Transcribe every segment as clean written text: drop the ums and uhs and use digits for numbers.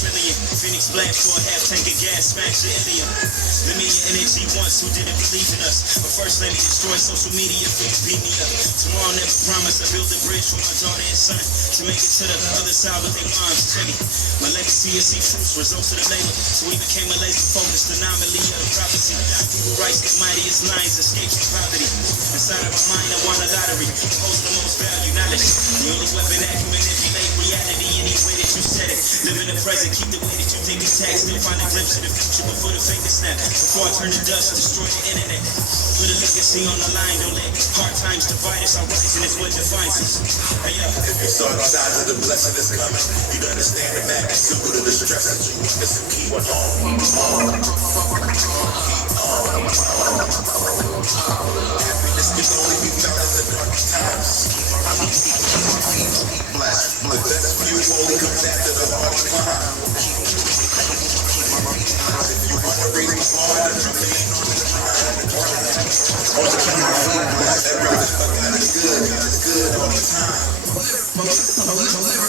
trillion. Phoenix blast for a half tank of gas, smash the alien. Let me your energy once who didn't believe in us. But first let me destroy social media for you beat me up. Tomorrow never promise I build a bridge for my daughter and son to make it to the other side with their moms. Check it. My legacy is see fruits, results of the labor. So we became a laser focused anomaly of the prophecy. People write the mightiest lines, escapes from poverty. Inside of my mind I want a lottery. Holds the most value, knowledge. The only weapon that can manipulate reality any way that you said it. Live in the present, keep the way that you think it's taxed. Still find a glimpse of the future before the finger snap. Before I turn to dust, destroy the internet. Put a legacy on the line, don't let hard times divide us. Our rise and it's what defines us. Hey, yo. If you saw the signs of the blessing that's coming, you'd understand the magnitude of the stress that you witness and keep on. Happiness can only be found in the darkest times. The best view only comes after the hardest climb. If you want to raise the bar, then from the ain't on the grind. Everything's good all the time.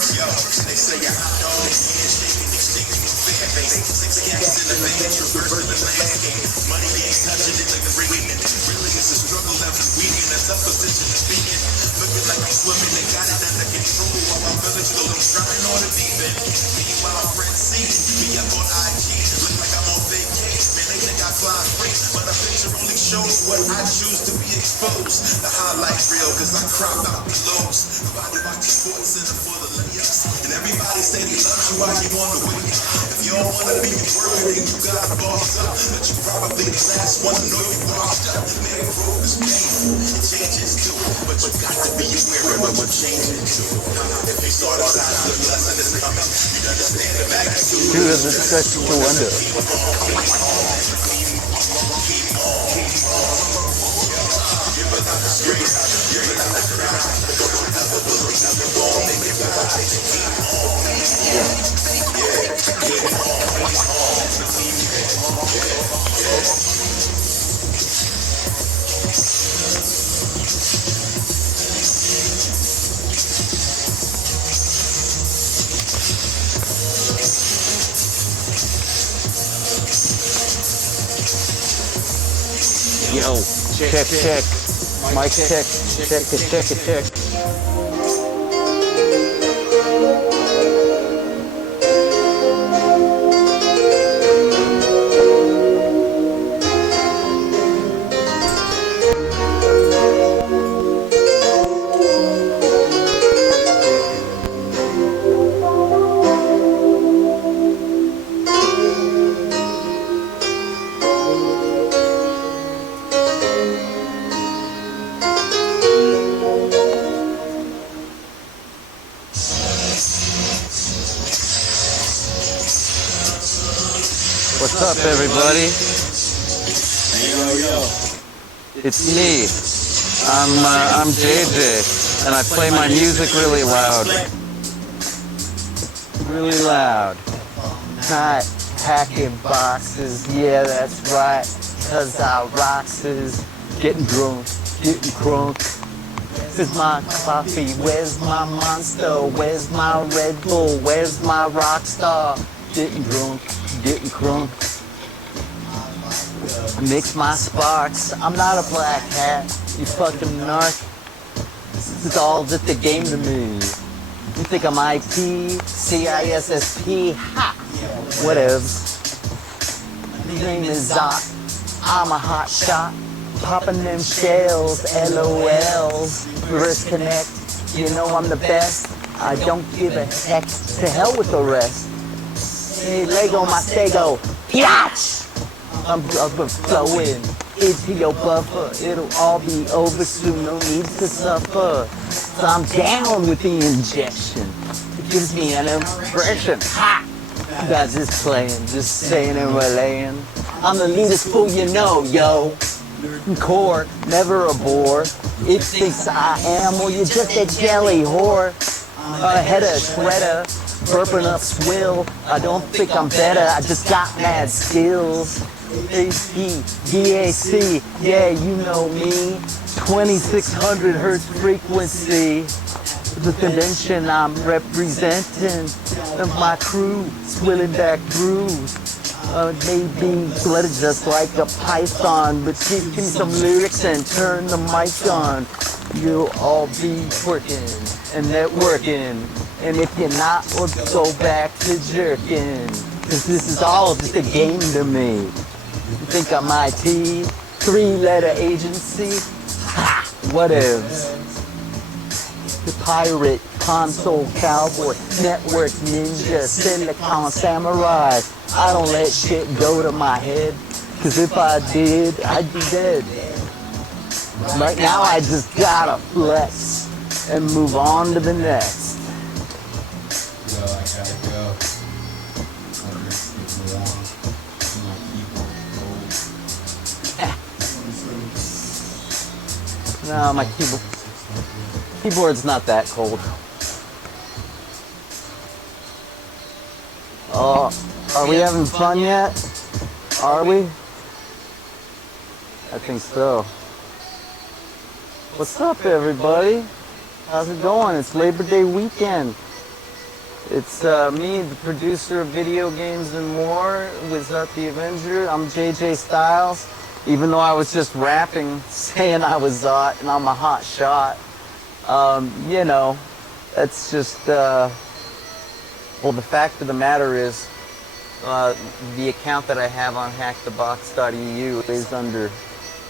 Yo, they say a hot dog and handshake and exchange for fair face. 6 cats in the van, traversing the landscape. Money ain't touching it like a ring. Really, it's a struggle every week in a tough position to be in. Looking like I'm swimming and got it under control. While my village goes, I'm trying on the deep end. Meanwhile, friends see me up on IG. Look like I'm on vacation. Man, they think I fly free, but a picture only shows what I choose to be exposed. The highlight reel, cause I crop out the lows. Nobody watches Sports Center full of layups. And everybody say they love you while you on the way up. If you don't wanna be working, then you gotta boss up. But you probably the last one to know you washed up. Man, growth is painful, it changes too. But you got to be aware of what we're changing to. If you saw the signs of the blessing that's coming, you'd understand the magnitude. Who doesn't stretch to wonder? Yo, check. Mic check. Check. What's up, everybody? Yo. It's me. I'm JJ, and I play my music really loud. Really loud. Not hacking boxes, yeah, that's right. 'Cause I rocks is getting drunk, getting crunk. Where's my coffee? Where's my Monster? Where's my Red Bull? Where's my Rockstar? Getting drunk, getting crunk. Mix my sparks. I'm not a black hat, you fucking narc. It's all just a game to me. You think I'm IT, CISSP? Ha! Whatevs. My name is Zot. I'm a hot shot. Popping them shells, LOLs. Reverse connect. You know I'm the best. I don't give a heck. To hell with the rest. Hey, Lego, my Stego. Yatch! I'm flowing into your buffer. It'll all be over soon, no need to suffer. So I'm down with the injection. It gives me an impression. Ha! You guys just playing, just saying and relaying. I'm the leadest fool you know, yo. Core, never a bore. It thinks I am, or you're just a jelly whore. A header, shredder, burping up swill. I don't think I'm better, I just got mad skills. AC, DAC, yeah, you know me. 2600 hertz frequency. The convention I'm representing. of my crew, swilling back through. Maybe blooded just like a python, but give me some lyrics and turn the mic on. You'll all be twerking and networking, and if you're not, let's go back to jerking. Cause this is all just a game to me. You think I'm IT? Three-letter agency? Ha! Whatevs. The pirate, console cowboy, network ninja, silicon samurai. I don't let shit go to my head, cause if I did, I'd be dead. Right now I just gotta flex and move on to the next. Yo, I gotta go. I'm just get warm to my keyboard. No, my keyboard's not that cold. Oh, are we having fun yet? Are we? I think so. What's up, everybody? How's it going? It's Labor Day weekend. It's me, the producer of Video Games and More, with the Avenger. I'm jjstyles. Even though I was just rapping, saying I was Zot and I'm a hot shot. You know, that's just, well, the fact of the matter is, the account that I have on hackthebox.eu is under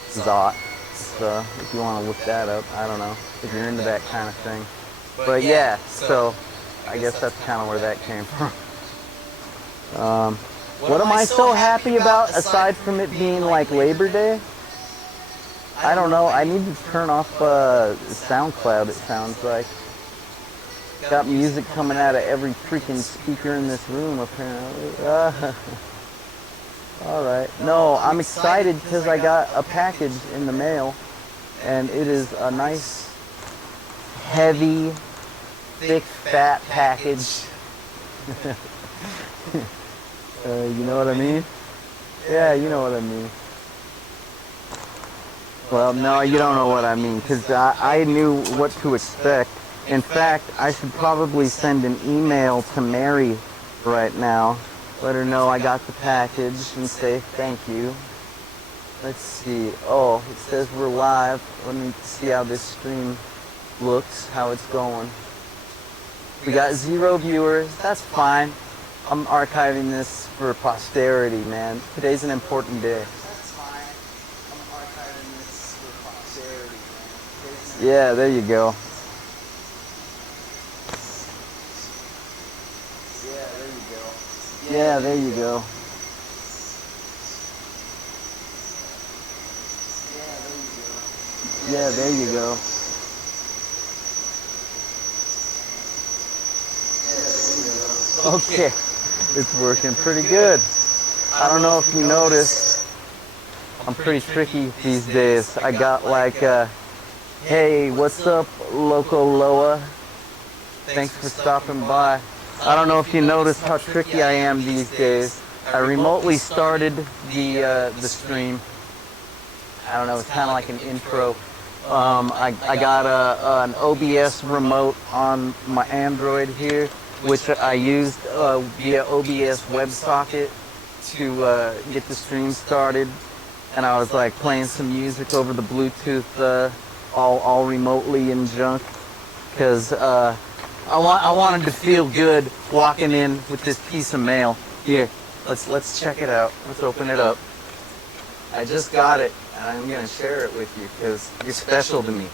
Zot. So if you want to look that up, I don't know, if you're into that kind of thing. But yeah, so I guess that's kind of where that came from. What am I so happy about aside from it being like Labor Day? I don't know. I need to turn off SoundCloud, it sounds like. Got music coming out of every freaking speaker in this room, apparently. Alright. No, I'm excited because I got a package in the mail. And it is a nice, heavy, thick, fat package. You know what I mean? Yeah, you know what I mean. Well, no, you don't know what I mean, because I knew what to expect. In fact, I should probably send an email to Mary right now. Let her know I got the package and say thank you. Let's see. Oh, it says we're live. Let me see how this stream looks, how it's going. We got 0 viewers. That's fine. I'm archiving this for posterity, man. Today's an important day. That's fine. I'm archiving this for posterity, man. Yeah, there you go. Yeah, there you go. Yeah, there you go. Okay, it's working pretty good. I don't know if you noticed, I'm pretty tricky these days. I got like, hey, what's up, Loco Loa? Thanks for stopping by. I don't know if you noticed how tricky I am these days. I remotely started the stream. I don't know, it's kind of like an intro. I got an OBS remote on my Android here, which I used via OBS WebSocket to get the stream started. And I was like playing some music over the Bluetooth all remotely and junk, because I wanted to feel good walking in with this piece of mail. Here, let's check it out. Let's open it up. I just got it, and I'm gonna share it with you because you're special to me.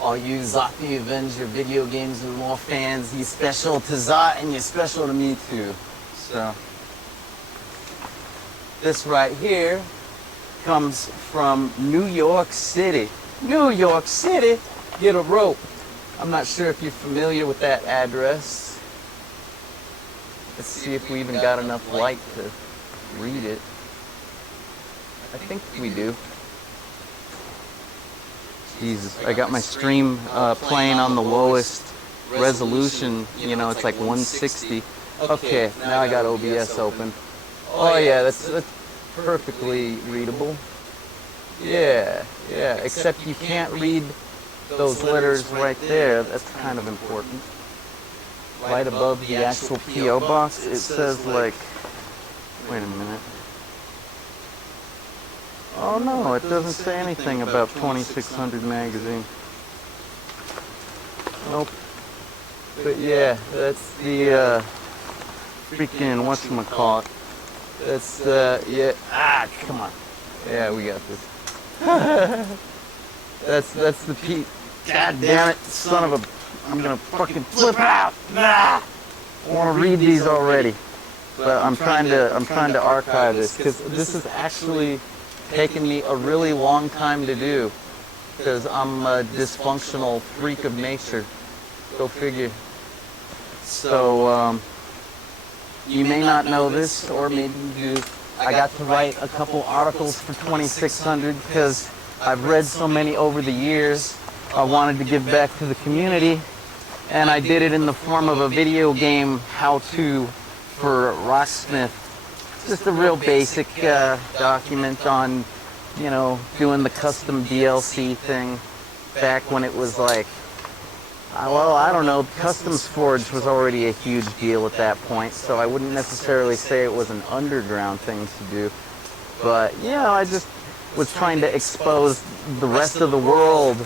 All you Zot the Avenger Video Games and More fans, you're special to Zot and you're special to me too. So this right here comes from New York City. New York City? Get a rope. I'm not sure if you're familiar with that address. Let's see if we even got enough light to read it. I think we do. Jesus, I got my stream playing on the lowest resolution. You know, it's like 160. Okay, now I got OBS open. Oh yeah, that's perfectly readable. Yeah, except you can't read those letters right there. That's kind of important. right above the actual P.O. box, it says like, wait a minute. Oh no, it doesn't say anything about 2600 magazine. Nope. But yeah, that's the freaking whatchamacallit. That's yeah, come on. Yeah, we got this. That's the P. God damn it, son of a, I'm gonna fucking flip out. Ah! I want to read these already. But I'm trying to archive this because this is actually taken me a really long time to do because I'm a dysfunctional freak of nature. Go figure. So, you may not know this, or maybe you do. I got to write a couple articles for 2600 because I've read so many over the years. I wanted to give back to the community, and I did it in the form of a video game how-to for Rocksmith. Just a real basic document on, you know, doing the custom DLC thing back when it was like, well, I don't know, Customs Forge was already a huge deal at that point, so I wouldn't necessarily say it was an underground thing to do. But, you know, I just was trying to expose the rest of the world.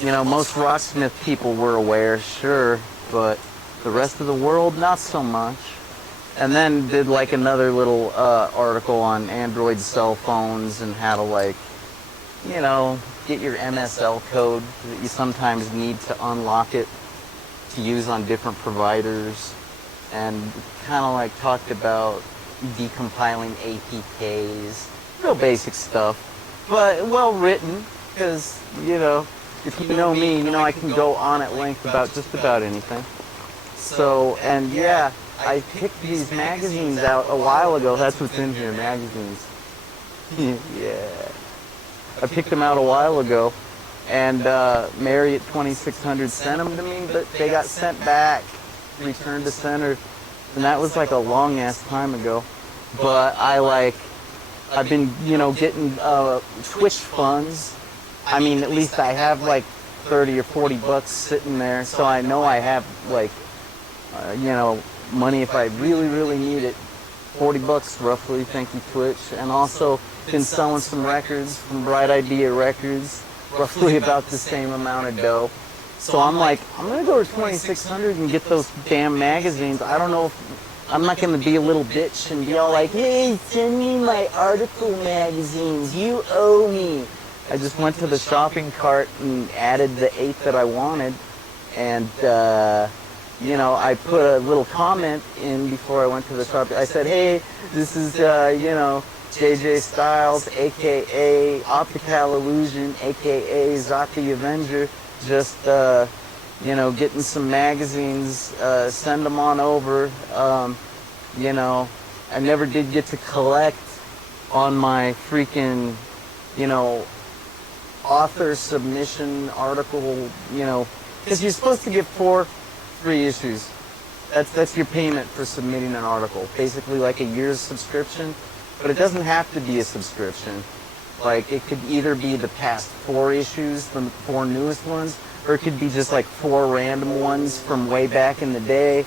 You know, most Rocksmith people were aware, sure, but the rest of the world, not so much. And then did like another little article on Android cell phones and how to, like, you know, get your MSL code that you sometimes need to unlock it to use on different providers, and kind of like talked about decompiling APKs, real basic stuff, but well written, because, you know, if you know me, you know I can go on at length about just about anything. So, and yeah, I picked these magazines out a while ago. That's what's in here, magazines. Yeah. I picked them out a while ago, and Mary at 2600 sent them to me, but they got sent back, returned to sender, and that was like a long ass time ago. But I've been, you know, getting Twitch funds. I mean, at least I have like 30 or 40 bucks sitting there, so I know I have like, you know, money if I really, really need it. 40 bucks roughly, thank you Twitch. And also been selling some records from Bright Idea Records, roughly about the same amount of dough. So I'm like, I'm gonna go to 2600 and get those damn magazines. I don't know if, I'm not gonna be a little bitch and be all like, hey, send me my article magazines, you owe me. I just went to the shopping cart and added the 8 that I wanted, and you know, I put a little comment in before I went to the shop. I said, hey, this is, you know, jjstyles, a.k.a. Optical Illusion, a.k.a. Zot the Avenger, just, you know, getting some magazines, send them on over. You know, I never did get to collect on my freaking, you know, author submission article, you know, because you're supposed to get 3 issues. That's your payment for submitting an article. Basically like a year's subscription, but it doesn't have to be a subscription. Like, it could either be the past 4 issues, the 4 newest ones, or it could be just like 4 random ones from way back in the day,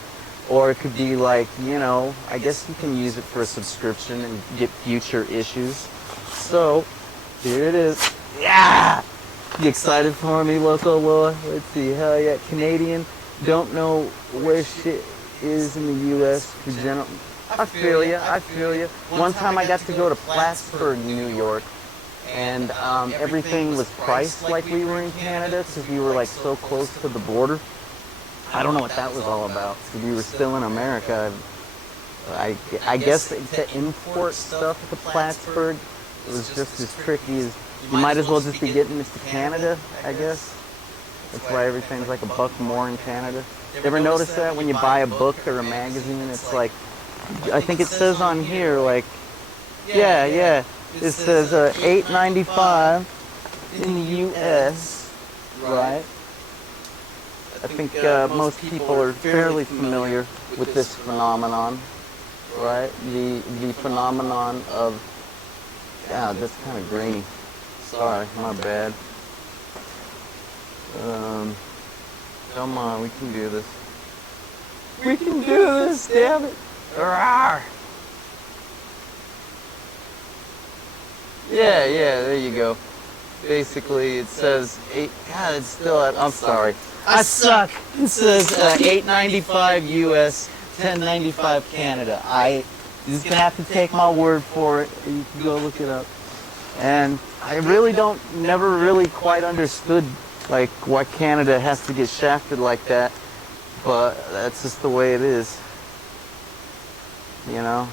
or it could be like, you know, I guess you can use it for a subscription and get future issues. So, here it is. Yeah! You excited for me, Loco Loa? Let's see, hell yeah, Canadian. Don't know where shit is in the U.S. for general. I feel ya. One time I got to go to Plattsburgh, New York, and everything was priced like we were in Canada because we were like so close to the border. I don't know what that was all about. So we were still in America. I guess to import stuff to Plattsburgh, it was just as tricky as, you might as well just be getting it to Canada, I guess. That's why everything's like $1 more in Canada. You ever notice that when you buy a book or a magazine, it's like, I think it says on here, like, yeah, it says $8.95 in the U.S., right? I think most people are fairly familiar with this phenomenon, right? The phenomenon of, yeah, that's kind of grainy. Sorry, my bad. Come on, we can do this. We can do this, damn it. Rawr. Yeah, there you go. Basically, it says 8, God, it's still at, I'm sorry. I suck. It says $8.95 US, $10.95 Canada. You're just gonna have to take my word for it. You can go look it up. And I really never really quite understood like why Canada has to get shafted like that, but that's just the way it is. You know,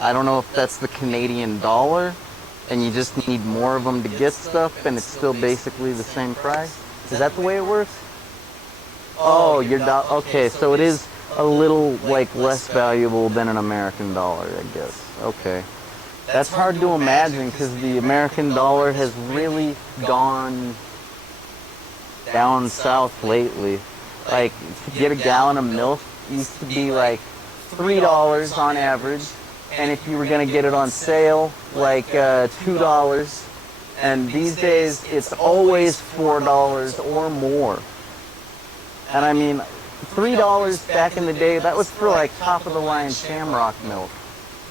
I don't know if that's the Canadian dollar, and you just need more of them to get stuff, and it's still basically the same price. Is that the way it works? Oh, okay, so it is a little like less valuable than an American dollar, I guess. Okay. That's hard to imagine because the American dollar has really gone down south lately. Like, to get a gallon of milk used to be like $3 on average, and if you were going to get it on sale, like $2. And these days, it's always $4 or more. And I mean, $3 back in the day, that was for like top of the line Shamrock milk.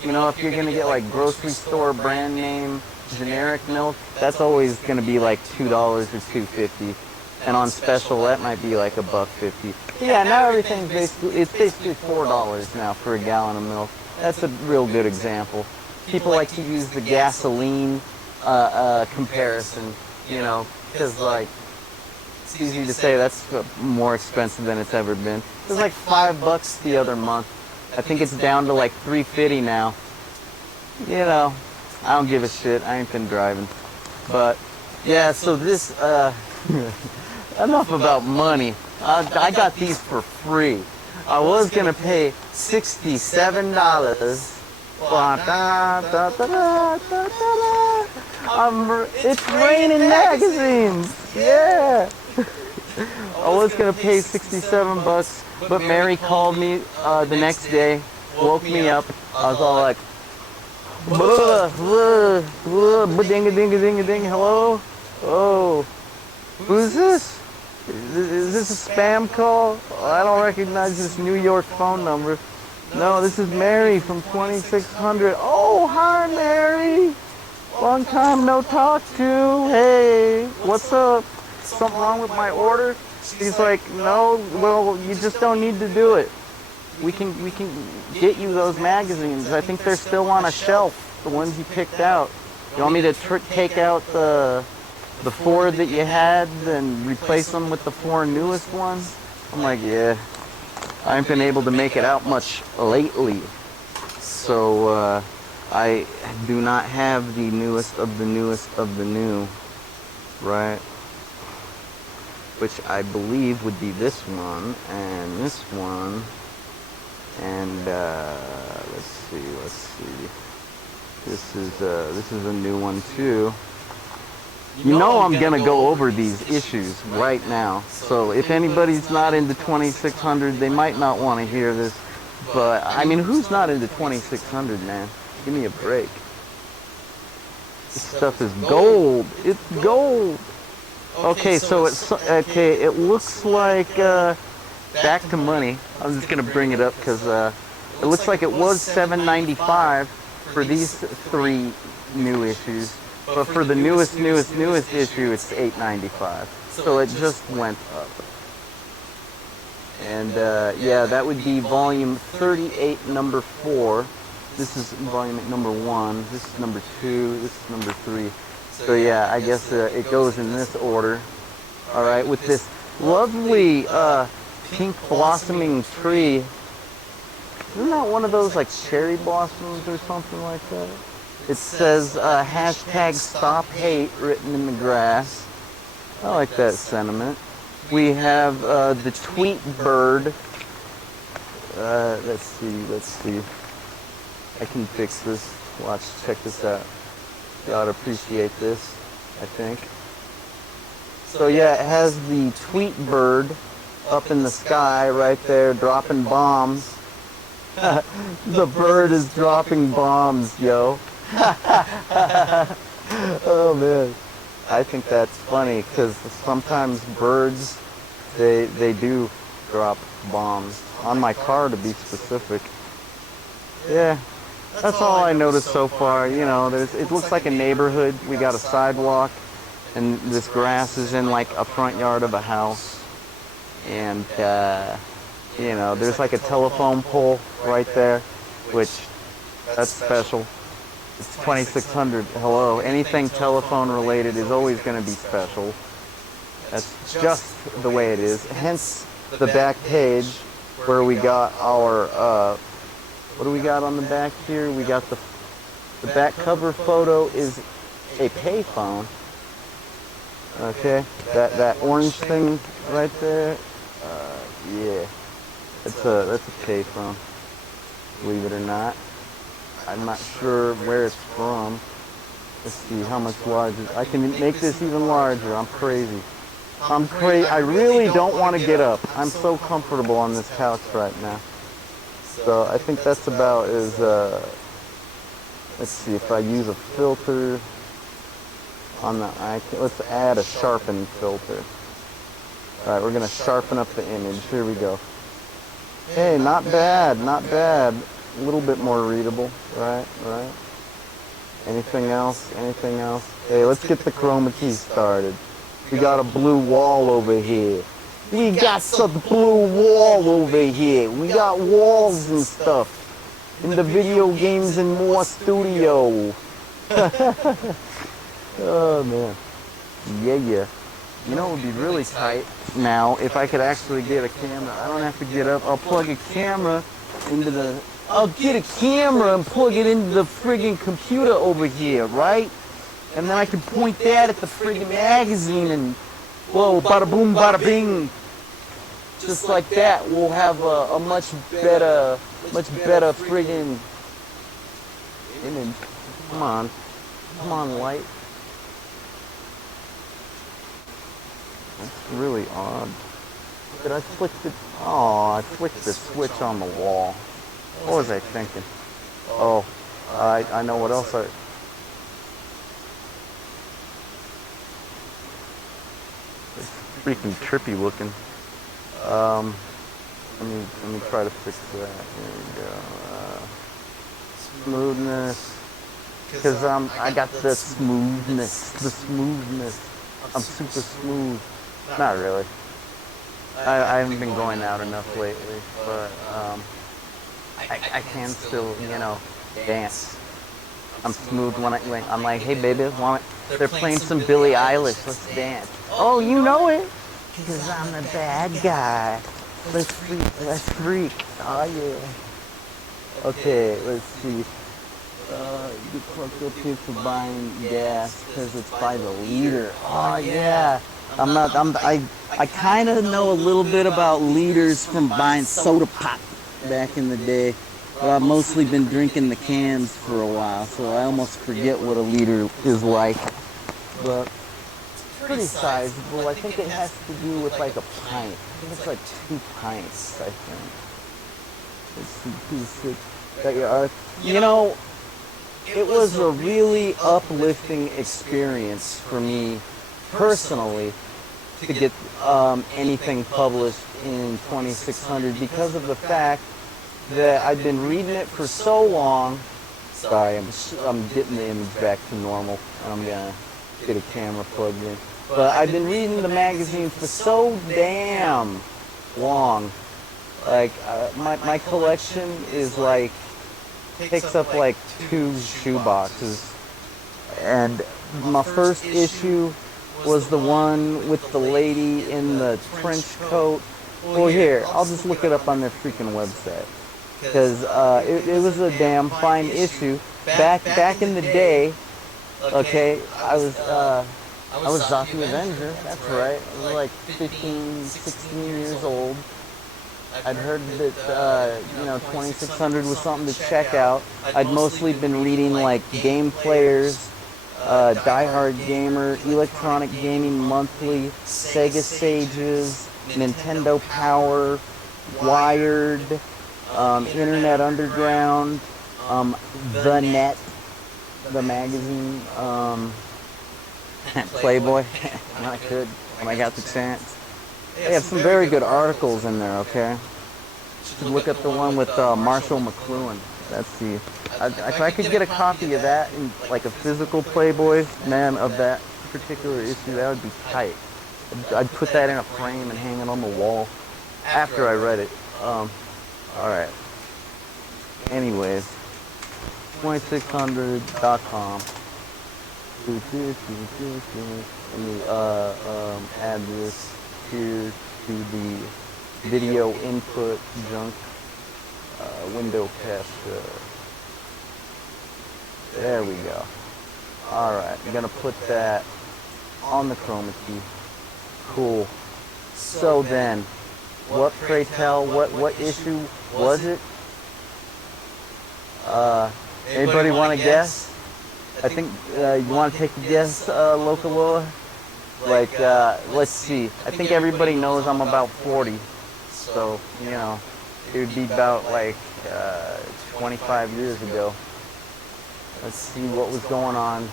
You know, if you're going to get like grocery store brand name generic milk, that's always going to be like $2 or $2.50. And on special, that might be like $1.50. Yeah, now everything's basically $4 now for a gallon of milk. That's a real good example. People like to use the gasoline comparison, you know, because like, it's easy to say that's more expensive than it's ever been. It was like $5 the other month. I think it's down to like $3.50 now. You know, I don't give a shit. I ain't been driving. But yeah, so this, enough about money. I got these for free. I was gonna pay $67. It's raining magazines. Yeah. I was gonna pay $67, but Mary called me the next day, woke me up. I was all like, ding, hello? Oh, who's this? Is this a spam call? I don't recognize this New York phone number. No, this is Mary from 2600. Oh, hi, Mary. Long time no talk to. Hey, what's up? Something wrong with my order? He's like, no, well, you just don't need to do it. We can get you those magazines. I think they're still on a shelf, the ones you picked out. You want me to take out the 4 that you had and replace them with the 4 newest ones? I'm like, yeah. I haven't been able to make it out much lately. So I do not have the newest of the new, right? Which I believe would be this one and this one, and let's see. This is a new one too. You know I'm gonna go over these issues right now. So if anybody's not into 2600, they might not want to hear this. But I mean, who's not into 2600, man? Give me a break. This stuff is gold. It's gold. Okay, so it looks like back to money. I'm just gonna bring it up because it looks like it was $7.95 for these 3 new issues, but for the newest issue, it's $8.95. So it just went up. And yeah, that would be volume 38, number 4. This is volume number 1. This is number 2. This is number 3. So yeah, I guess it goes in this order. All right, with this lovely pink blossoming tree. Isn't that one of those like cherry blossoms or something like that? It says hashtag stop hate written in the grass. I like that sentiment. We have the tweet bird. Let's see. I can fix this. Watch, check this out. You ought to appreciate this, I think. So yeah, it has the tweet bird up in the sky right there dropping bombs. The bird is dropping bombs, yo. Oh man. I think that's funny because sometimes birds, they do drop bombs. on my car to be specific. Yeah, that's all I noticed so far. You know, it looks like a neighborhood. We got a sidewalk, and this grass is in like a front yard of a house. And, you know, there's like a telephone pole right there, which, that's special. It's 2600. Hello. Anything telephone related is always going to be special. That's just the way it is. Hence the back page where we got our, what do we got on the back here? We got the back cover photo is a payphone. Okay, that orange thing right there. Yeah, that's a payphone. Believe it or not. I'm not sure where it's from. Let's see how much larger. I can make this even larger. I'm crazy. I really don't want to get up. I'm so comfortable on this couch right now. So I think that's about as, let's see if I use a filter on the, let's add a sharpen filter. All right, we're gonna sharpen up the image. Here we go. Hey, not bad, not bad. A little bit more readable, right? Anything else? Anything else? Hey, let's get the chroma key started. We got a blue wall over here. We got some blue wall over here. We got walls and stuff in the video games and more studio. Oh man. Yeah. You know, it would be really tight now if I could actually get a camera. I don't have to get up. I'll plug a camera into the... I'll get a camera and plug it into the friggin' computer over here, right? And then I can point that at the friggin' magazine and... Whoa, bada boom, bada bing. Just like that, we'll have a much better friggin' image. Come on, light. That's really odd. Did I flick the... Oh, I flicked the switch on the wall. What was I thinking? Oh, I know what else It's freaking trippy looking. Let me try to fix that. There we go. Smoothness. Because I got the smoothness. I'm super smooth. Not really. I haven't been going out enough lately, but I can still, you know, dance. I'm smooth when I'm like, hey baby, they're playing some Billie Eilish, let's dance. Oh, you know it? Because I'm the bad guy. Let's freak. Oh yeah. Okay, let's see. You fucked up here for buying gas because it's by the liter. Oh yeah. I kind of know a little bit about liters from buying soda pop back in the day, but I've mostly been drinking the cans for a while, so I almost forget what a liter is like. But it's pretty sizable. I think it has to do with like a pint. I think it's like 2 pints, I think. Let's see, got your, you know, it was a really uplifting experience for me personally to get anything published in 2600 because of the fact that I've been reading it for so long. Sorry, I'm getting the image back to normal. I'm gonna get a camera plugged in. But I've been reading the magazine for so damn long. Like my collection is like takes up like 2 shoe boxes, and my first issue was the one with the lady in the trench coat. Well, here, I'll just look it up on their freaking website, because it was a damn fine issue. Back in the day, okay, I was Zaki Avenger, that's right. I was like 15, 16 years old. I'd heard that, you know, 2600 was something to check out. I'd mostly been reading like Game Players, Die Hard Gamer, Electronic Gaming Monthly, Sega Sages, Nintendo Power, Wired, Internet Underground, The Net, the magazine, Playboy, when I got the chance. They have some very good articles in there, okay? should look up the one with Marshall McLuhan. That's the. If I could get a copy of that in like a physical Playboy, man, of that particular issue, that would be tight. I'd put that in a frame and hang it on the wall after I read it. All right. Anyways, 2600.com. Let me add this here to the video input junk window capture. There we go. Alright, I'm gonna put that on the chroma key. Cool. So then, what, pray tell, what issue was it? Anybody want to guess? I think you want to take a guess, Localoa? Like, let's see. I think everybody knows I'm about 40. So, you know, it would be about like 25 years ago. Let's see what was going on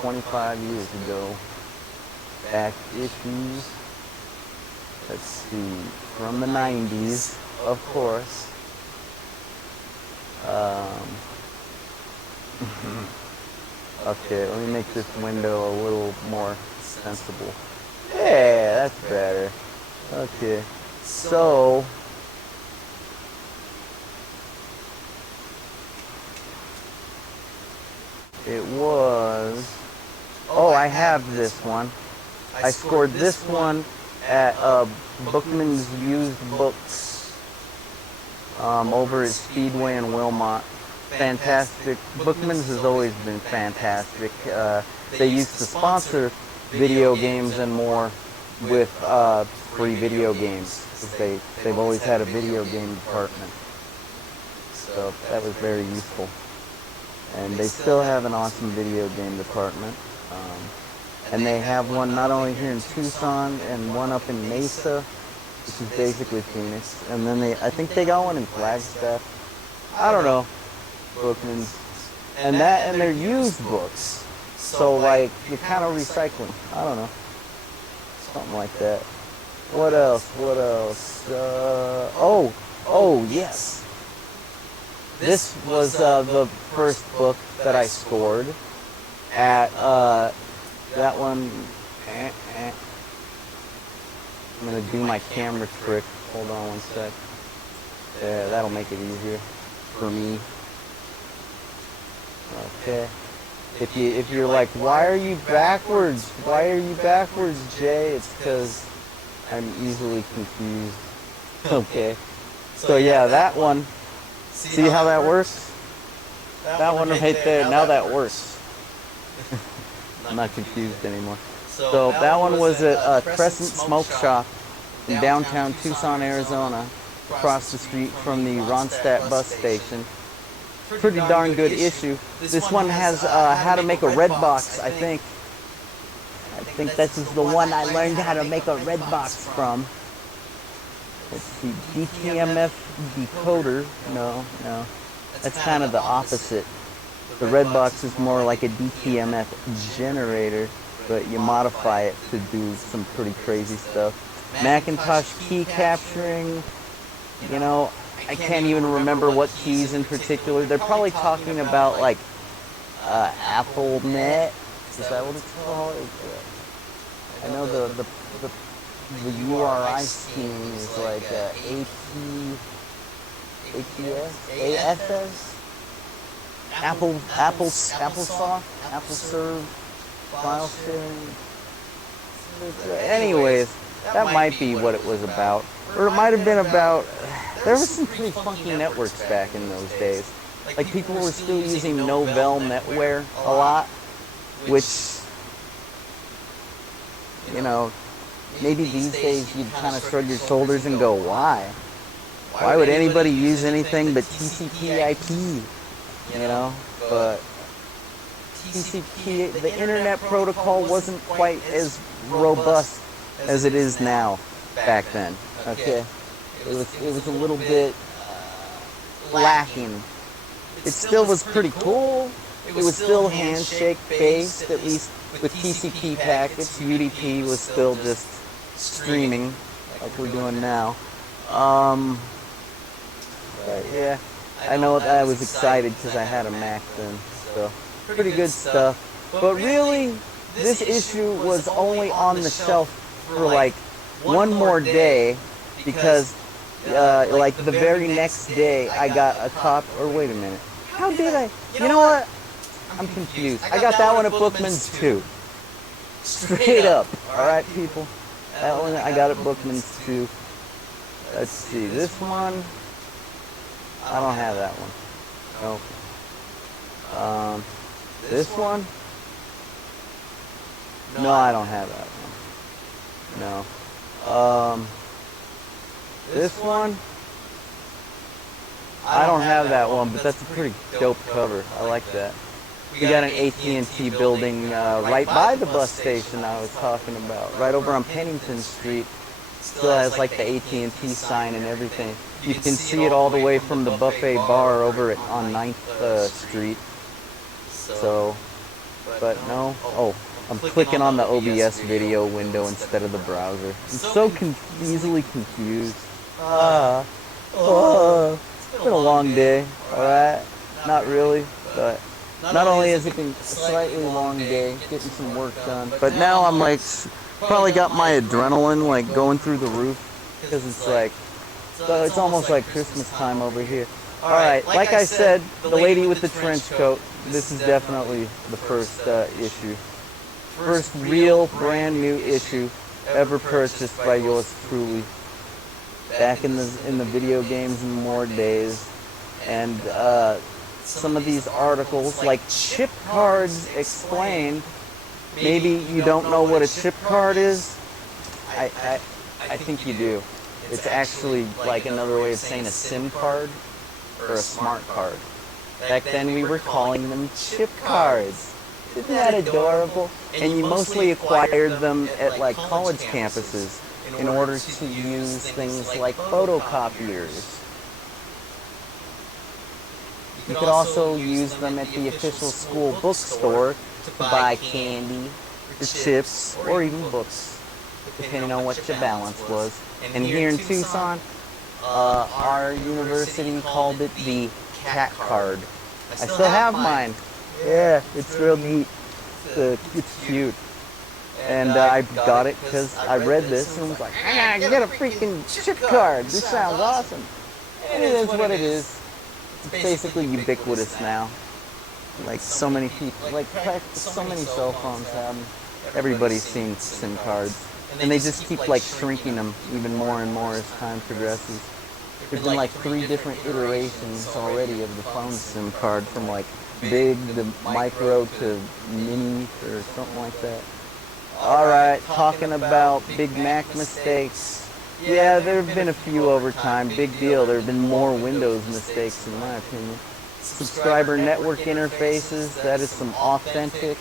25 years ago. Back issues. Let's see. From the 90s, of course. Okay, let me make this window a little more sensible. Yeah, that's better. Okay, so it was. Oh, I have this one. I scored this one at Bookman's Used Books over at Speedway in Wilmot. Fantastic. Bookman's has always been fantastic. They used to sponsor video games and more with free video games. They've always had a video game department. So that was very useful. And they still have an awesome video game department. And they have one not only here in Tucson and one up in Mesa, which is basically Phoenix. And then I think they got one in Flagstaff. I don't know. Bookman's. And they're used books. So like, you're kind of recycling. I don't know. Something like that. What else? Oh, yes. This was the first book that I scored at that one. I'm gonna do my camera trick. Hold on one sec. Yeah, that'll make it easier for me. Okay. If you're like, why are you backwards? Why are you backwards, Jay? It's because I'm easily confused. Okay. So yeah, that one. See how that works? That one right there. Now that works. I'm not confused anymore. So that one was at Crescent Smoke Shop in downtown Tucson, Arizona, across the street from the Ronstadt bus station. Pretty darn good issue. This one has how to make a red box, I think. I think this is the one I learned how to make a red box from. Let's see, DTMF decoder. No. That's kind of the opposite. The red box is more like a DTMF generator, but you modify it to do some pretty crazy stuff. Macintosh key capturing, you know, I can't even remember what keys in particular. They're probably talking about like AppleNet. Is that what it's called? I know the URI scheme is like ASS. Applesoft, AppleServe, file sharing. Anyways, that might be what it was about, or it might have been about. There were some pretty funky networks back in those days. Like people were still using Novell NetWare a lot, which, you know, maybe these days you'd kind of shrug your shoulders and go, why? Why would anybody use anything but TCP/IP? You know, but TCP, the internet protocol wasn't quite as robust as it is now back then. Okay, it was a little bit lacking. It still was pretty cool. It was still handshake based, at least with TCP packets. UDP was still just streaming like we're doing now. But yeah, I know that I was excited because I had a Mac then. So pretty good stuff. But really, this issue was only on the shelf for like one more day because like the very next day I got a cop. Or wait a minute, how did I? You know what? I'm confused. I got that one at Bookman's too. Straight up. All right, people. That one I got at Bookman's too. Let's see. This one, I don't have that one. No. This one? No, I don't have that one. No. This one? I don't have that one, but that's a pretty dope cover. I like that. We got an AT&T building right by the bus station I was talking about, right over on Pennington Street. Still has like the AT&T sign and everything. You can see it all the way from the buffet bar over on 9th Street. So, but no. Oh, I'm clicking on the OBS video window instead of the browser. I'm so easily confused. It's been a long day, alright? Not really, but not only has it been a slightly long day, getting some work done, but now I'm like, probably got my adrenaline like going through the roof, because it's like, so it's almost like Christmas time over here. Alright, like I said, the lady with the trench coat, this is definitely the first issue. First real brand new issue ever purchased by yours truly. Back in the video games and more days. And some of these articles, like chip cards explained. Maybe you don't know what a chip card is. I think you do. It's actually like another way of saying a SIM card or a smart card. Back then we were calling them chip cards. Isn't that adorable? And you mostly acquired them at like college campuses in order to use things like photocopiers. You could also use them at the official school bookstore to buy candy, or chips, or even books, depending on what your balance was. And here in Tucson, our university called it the cat card. I still have mine. Yeah, it's real neat. It's cute. And I got it because I read this and was like, I get a freaking chip card. This sounds awesome. And it is what it is. It's basically ubiquitous now. Like so many people, like so many cell phones have them. Everybody's seen SIM cards. And they just keep like shrinking them even more and more as time progresses. There's been like 3 different iterations already of the phone SIM card, from like big to micro to mini or something like that. Alright, talking about Big Mac mistakes. Yeah, there have been a few over time. Big deal. There have been more Windows mistakes in my opinion. Subscriber network interfaces, that is some authentic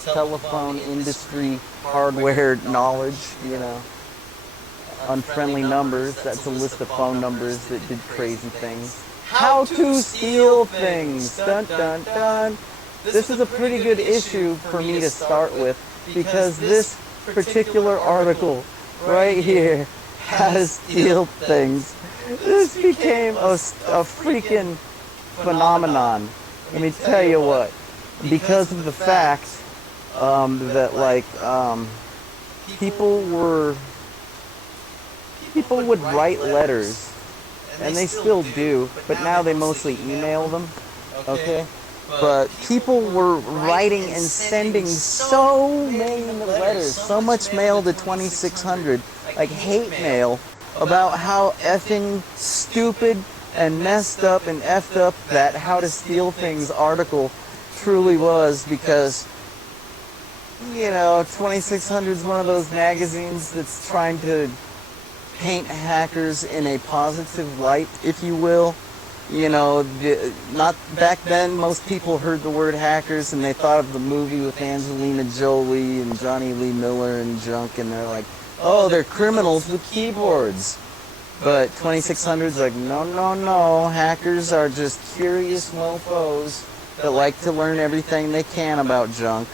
telephone industry hardware knowledge, you know. Unfriendly numbers, that's a list of phone numbers that did crazy things. How to steal things, dun dun dun. This is a pretty good issue for me to start with, because this particular article right here, how to steal things, this became a freaking phenomenon. Let me tell you what, because of the fact that like people would write letters, and they still do, but now they mostly email them, okay? But people were writing and sending so many letters, so much mail to 2600, like hate mail, about how effing stupid and messed up and effed up that How to Steal Things article truly was, because, you know, 2600 is one of those magazines that's trying to paint hackers in a positive light, if you will. You know, not back then, most people heard the word hackers and they thought of the movie with Angelina Jolie and Johnny Lee Miller and junk, and they're like, oh, they're criminals with keyboards. But 2600's like, no, no, no, hackers are just curious mofos that like to learn everything they can about junk.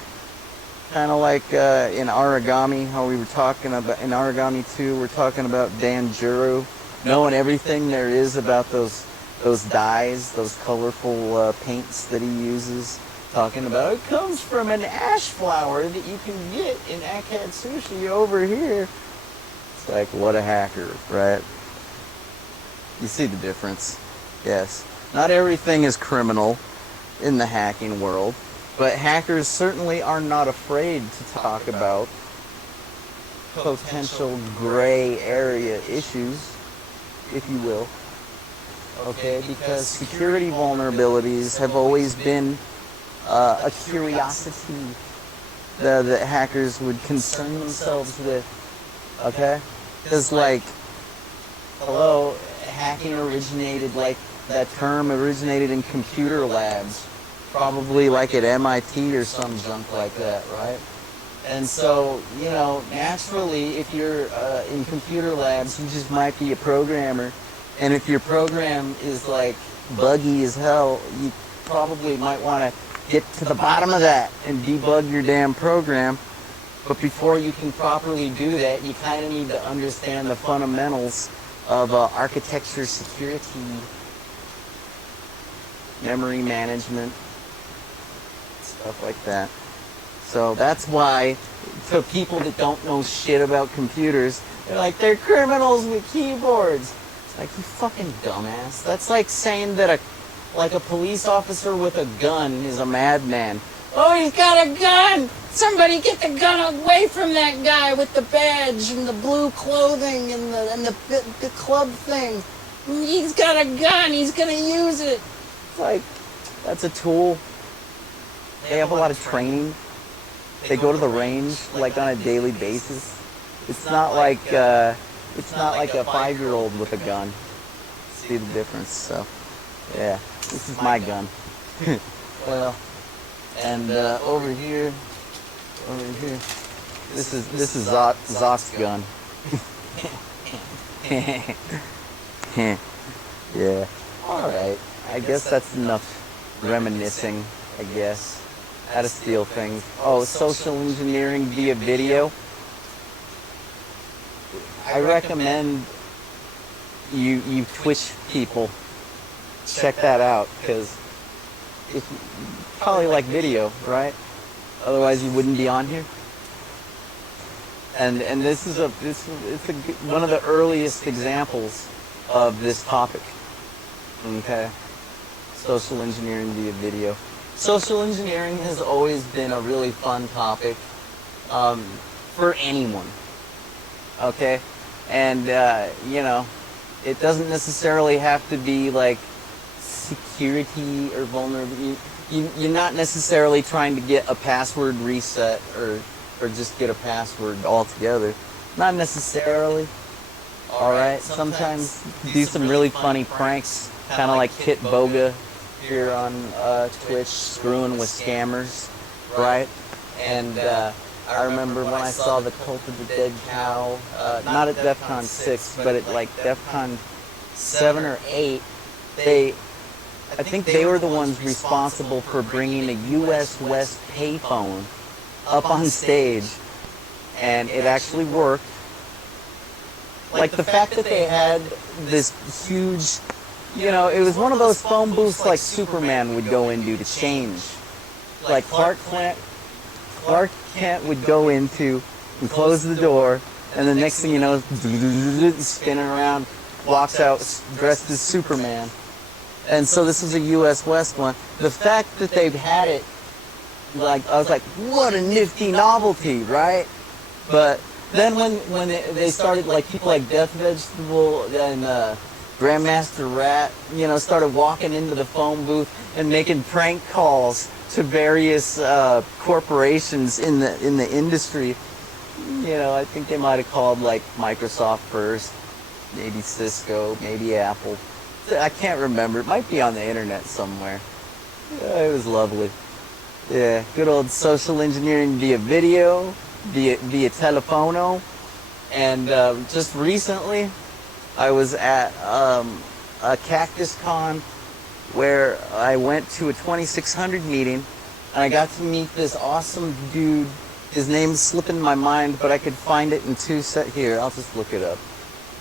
Kind of like in Origami, how we were talking about, in Origami 2, we're talking about Dan Juru, knowing everything there is about those those dyes, those colorful paints that he uses, talking about it comes from an ash flower that you can get in Akatsushi over here. It's like, what a hacker, right? You see the difference. Yes. Not everything is criminal in the hacking world, but hackers certainly are not afraid to talk about potential gray area issues, if you will. Okay, because security vulnerabilities have always been a curiosity that hackers would concern themselves with. Okay? Because, like, hello, hacking originated, like, that term originated in computer labs, probably like at MIT or some junk like that, right? And so, you know, naturally, if you're in computer labs, you just might be a programmer. And if your program is, like, buggy as hell, you probably might want to get to the bottom of that and debug your damn program. But before you can properly do that, you kind of need to understand the fundamentals of architecture, security, memory management, stuff like that. So that's why, to people that don't know shit about computers, they're like, they're criminals with keyboards. It's like, you fucking dumbass. That's like saying that a police officer with a gun is a madman. Oh, he's got a gun! Somebody get the gun away from that guy with the badge and the blue clothing and the club thing. He's got a gun, he's gonna use it. It's like, that's a tool. They have a lot of training. They go to the range like on a daily basis. It's not like a 5-year-old with a gun. See the difference? So, yeah, this is my gun. Well, and over here, this is Zot's gun. Yeah. All right. I guess that's enough reminiscing. I guess. How to steal things. Oh, social engineering via video. I recommend you Twitch people check that out, because if probably like video, right? Otherwise you wouldn't be on here. And this is one of the earliest examples of this topic. Okay, social engineering via video. Social engineering has always been a really fun topic for anyone, okay? And, you know, it doesn't necessarily have to be like security or vulnerability. You're not necessarily trying to get a password reset or just get a password altogether. Not necessarily, all right? Sometimes do some really funny pranks, kind of like Kit Boga here on Twitch, screwing with scammers, right? And I remember when I saw the Cult of the Dead Cow, not at DEF CON 6, but at like DEF CON 7 or 8, I think they were the ones responsible for bringing a US West payphone up on stage, and it actually worked. Like the fact that they had this huge, you know, it was one of those phone booths like Superman would go into to change. Like Clark Kent would go into and close the door, and the next thing you know, spinning around, walks out dressed as Superman. And so this was a US West one. The fact that they've had it, like, I was like, what a nifty novelty, right? But then when they started, like, people like Death Vegetable and Grandmaster Rat, you know, started walking into the phone booth and making prank calls to various corporations in the industry. You know, I think they might have called like Microsoft first, maybe Cisco, maybe Apple. I can't remember. It might be on the internet somewhere. Yeah, it was lovely. Yeah, good old social engineering via video, via telefono, and just recently, I was at a Cactus Con where I went to a 2600 meeting, and I got to meet this awesome dude. His name's slipping my mind, but I could find it in here. I'll just look it up.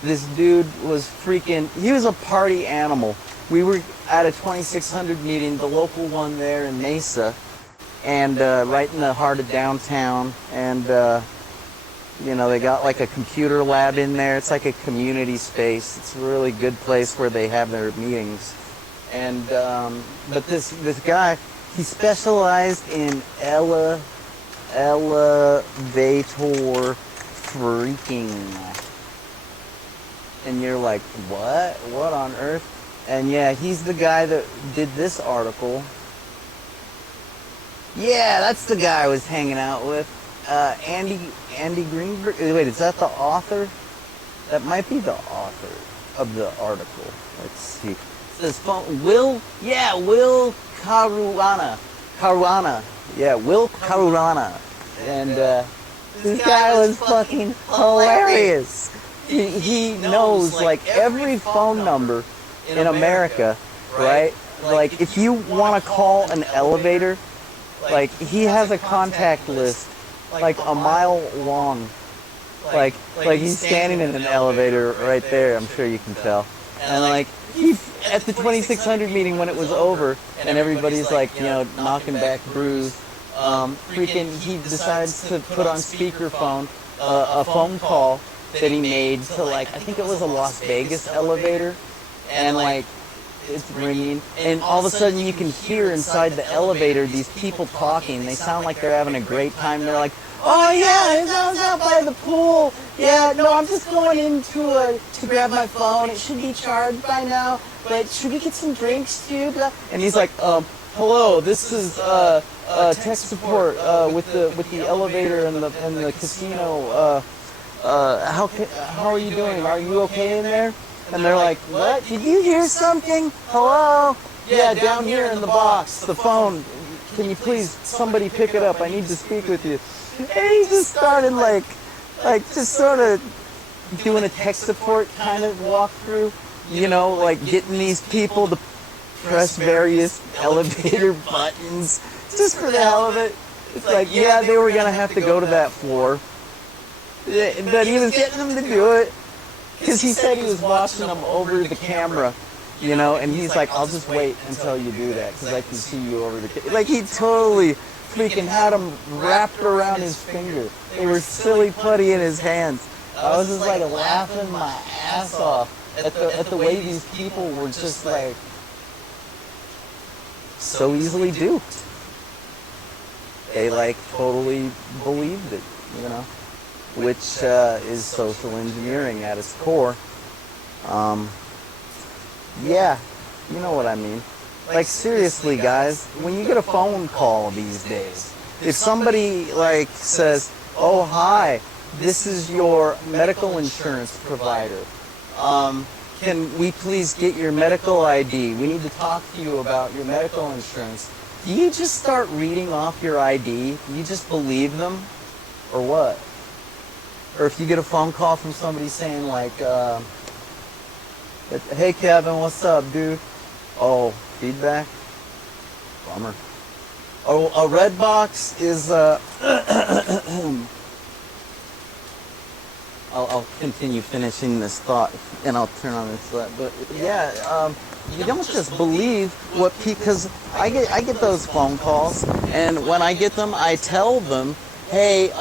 This dude was freaking, he was a party animal. we were at a 2600 meeting, the local one there in Mesa, and right in the heart of downtown, and you know, they got like a computer lab in there. It's like a community space. It's a really good place where they have their meetings. And but this guy, he specialized in elevator freaking. And you're like, what? What on earth? And yeah, he's the guy that did this article. Yeah, that's the guy I was hanging out with. Andy Greenberg. Wait, is that the author? That might be the author of the article. Let's see. It says Will Caruana. Yeah, Will Caruana. And this guy was fucking hilarious. He knows like every phone number in America, right? Like if you want to call an elevator, like he has a contact list like a mile long. Like he's standing in an elevator right there, I'm sure you can tell. And like he at the 2600 meeting when it was over and everybody's like, you know, knocking back brews, freaking he decides to put on speakerphone a phone call that he made to like, I think it was a Las Vegas elevator, and like it's ringing, and all of a sudden you can hear inside the elevator these people talking. They sound like they're having a great time. They're like, oh yeah, I was out by the pool. Yeah, no, I'm just going in to grab my phone. It should be charged by now, but should we get some drinks too? And he's like, hello, this is tech support with the elevator and the casino. How are you doing? Are you okay in there? And they're like, what? Did you hear something? Hello? Yeah, down here in the box, the phone. Can you please, somebody pick it up? I need to speak with you. And he just started like just sort of doing a tech support kind of walkthrough, you know, like getting these people to press various elevator buttons just for the hell of it. It's like, yeah, they were going to have to go to that floor. But he was getting them to do it because he said he was watching them over the camera, you know, and he's like, I'll just wait until you do that because I can see you over the camera. Like, he totally freaking had them wrapped around his finger. They were silly putty in his hands. I was just like laughing my ass off at the way these people were just like so easily duped. They like totally believed it, you know, which is social engineering at its core. Yeah, you know what I mean. Like seriously, guys, when you get a phone call these days, if somebody like says, "Oh hi, this is your medical insurance provider. Can we please get your medical ID? We need to talk to you about your medical insurance." Do you just start reading off your ID? Do you just believe them, or what? Or if you get a phone call from somebody saying like, "Hey Kevin, what's up, dude?" Oh, feedback? Bummer. Oh, a red box is I'll continue finishing this thought and I'll turn on this light. But yeah, you don't just believe what because I get those phone calls, and when I get them, I tell them, hey,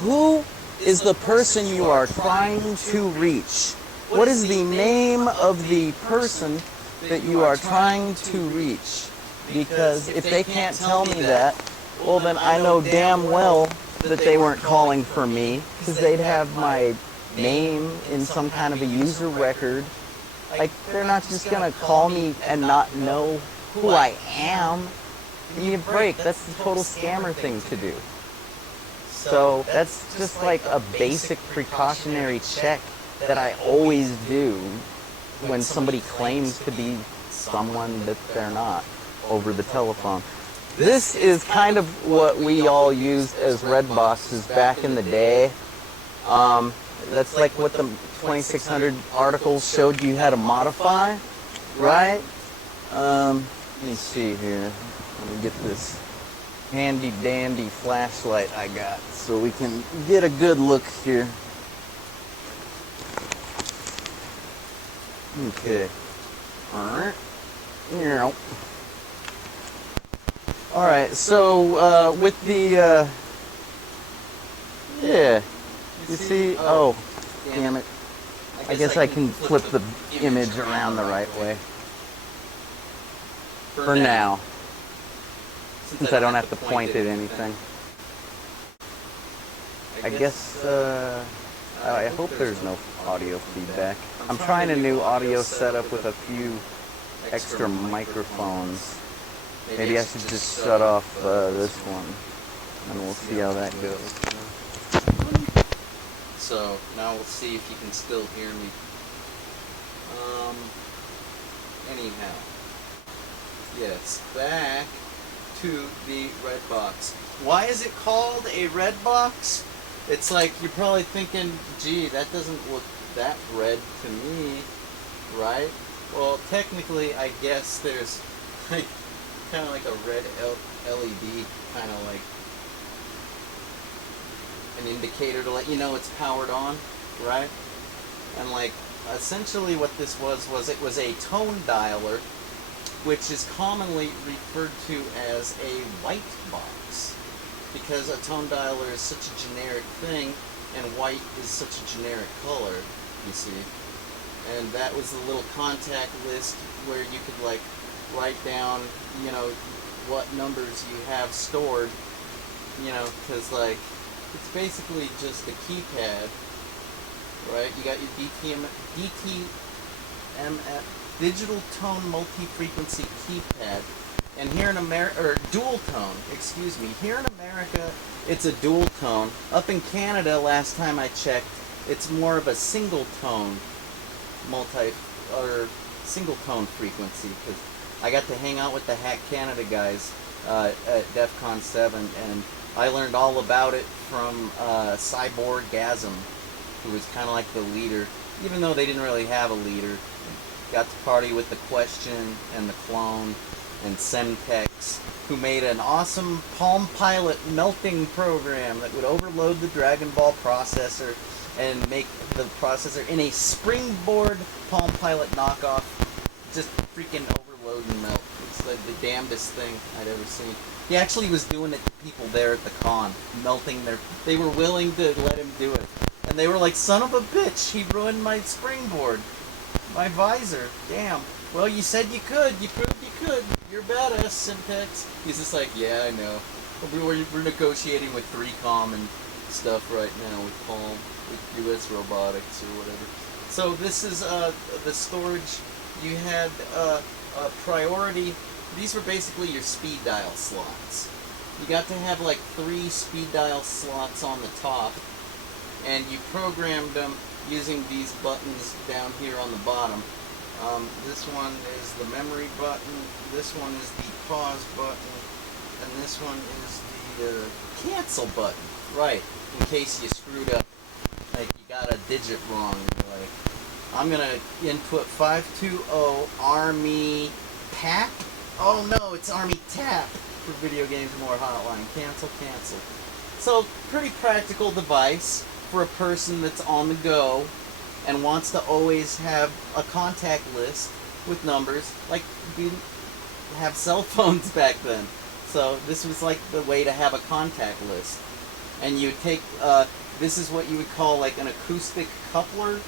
who is the person you are trying to reach? What is the name of the person that you are trying to reach? Because if they can't tell me that, well then I know damn well that they weren't calling for me, because they'd have my name in some kind of a user record. Like, they're not just gonna call me and not know who I am. Give me a break. That's the total scammer thing to do. So that's just like a basic precautionary check that I always do when somebody claims to be someone that they're not over the telephone. This is kind of what we all used as red boxes back in the day. That's like what the 2600 articles showed you how to modify, right? Let me see here. Let me get this handy dandy flashlight I got so we can get a good look here. Okay. Alright. Yeah. All right. So with the yeah, you see? Oh, damn it! I guess I can flip the image around the right way for now, since I don't have to point at anything. I guess. I hope there's no audio feedback. I'm trying a new audio setup with a few extra microphones. Maybe I should just shut off this one, and we'll see how that goes. So now we'll see if you can still hear me. Anyhow, yes, back to the red box. Why is it called a red box? It's like you're probably thinking, gee, that doesn't look that red to me, right? Well, technically, I guess there's like kind of like a red LED, kind of like an indicator to let you know it's powered on, right? And like essentially what this was it was a tone dialer, which is commonly referred to as a white box, because a tone dialer is such a generic thing, and white is such a generic color, you see. And that was the little contact list where you could like write down, you know, what numbers you have stored, you know, because like it's basically just a keypad, right? You got your DTMF, digital tone multi-frequency keypad, and here in America, or dual tone, excuse me, here in America it's a dual tone. Up in Canada, last time I checked, it's more of a single tone single tone frequency, because I got to hang out with the Hack Canada guys at DEF CON 7, and I learned all about it from Cyborgasm, who was kind of like the leader, even though they didn't really have a leader. Got to party with the Question and the Clone and Semtex, who made an awesome Palm Pilot melting program that would overload the Dragon Ball processor and make the processor in a springboard Palm Pilot knockoff just freaking overload and melt. It's like the damnedest thing I'd ever seen. He actually was doing it to people there at the con, melting their... They were willing to let him do it. And they were like, son of a bitch, he ruined my springboard. My visor. Damn. Well, you said you could. You proved you could. You're badass, Syntax. He's just like, yeah, I know. We're negotiating with 3Com and stuff right now with Palm, with US Robotics or whatever. So this is the storage. You had a priority. These were basically your speed dial slots. You got to have like 3 speed dial slots on the top, and you programmed them using these buttons down here on the bottom. This one is the memory button, this one is the pause button, and this one is the cancel button. Right, in case you screwed up, like you got a digit wrong. You're like, I'm gonna input 520 Army PAP. Oh no, it's Army TAP for Video Games More Hotline. Cancel, cancel. So, pretty practical device for a person that's on the go and wants to always have a contact list with numbers. Like, we didn't have cell phones back then. So this was like the way to have a contact list. And you take, this is what you would call like an acoustic coupler.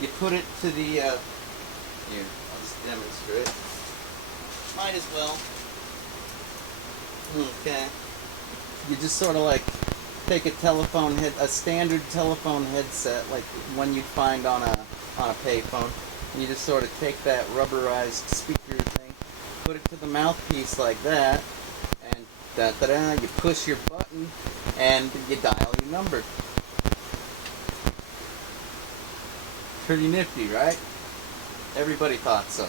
You put it to the, here, I'll just demonstrate. Might as well. Okay. You just sort of like take a standard telephone headset, like one you'd find on a payphone. And you just sort of take that rubberized speaker thing, put it to the mouthpiece like that, and da-da-da, you push your button, and you dial your number. Pretty nifty, right? Everybody thought so.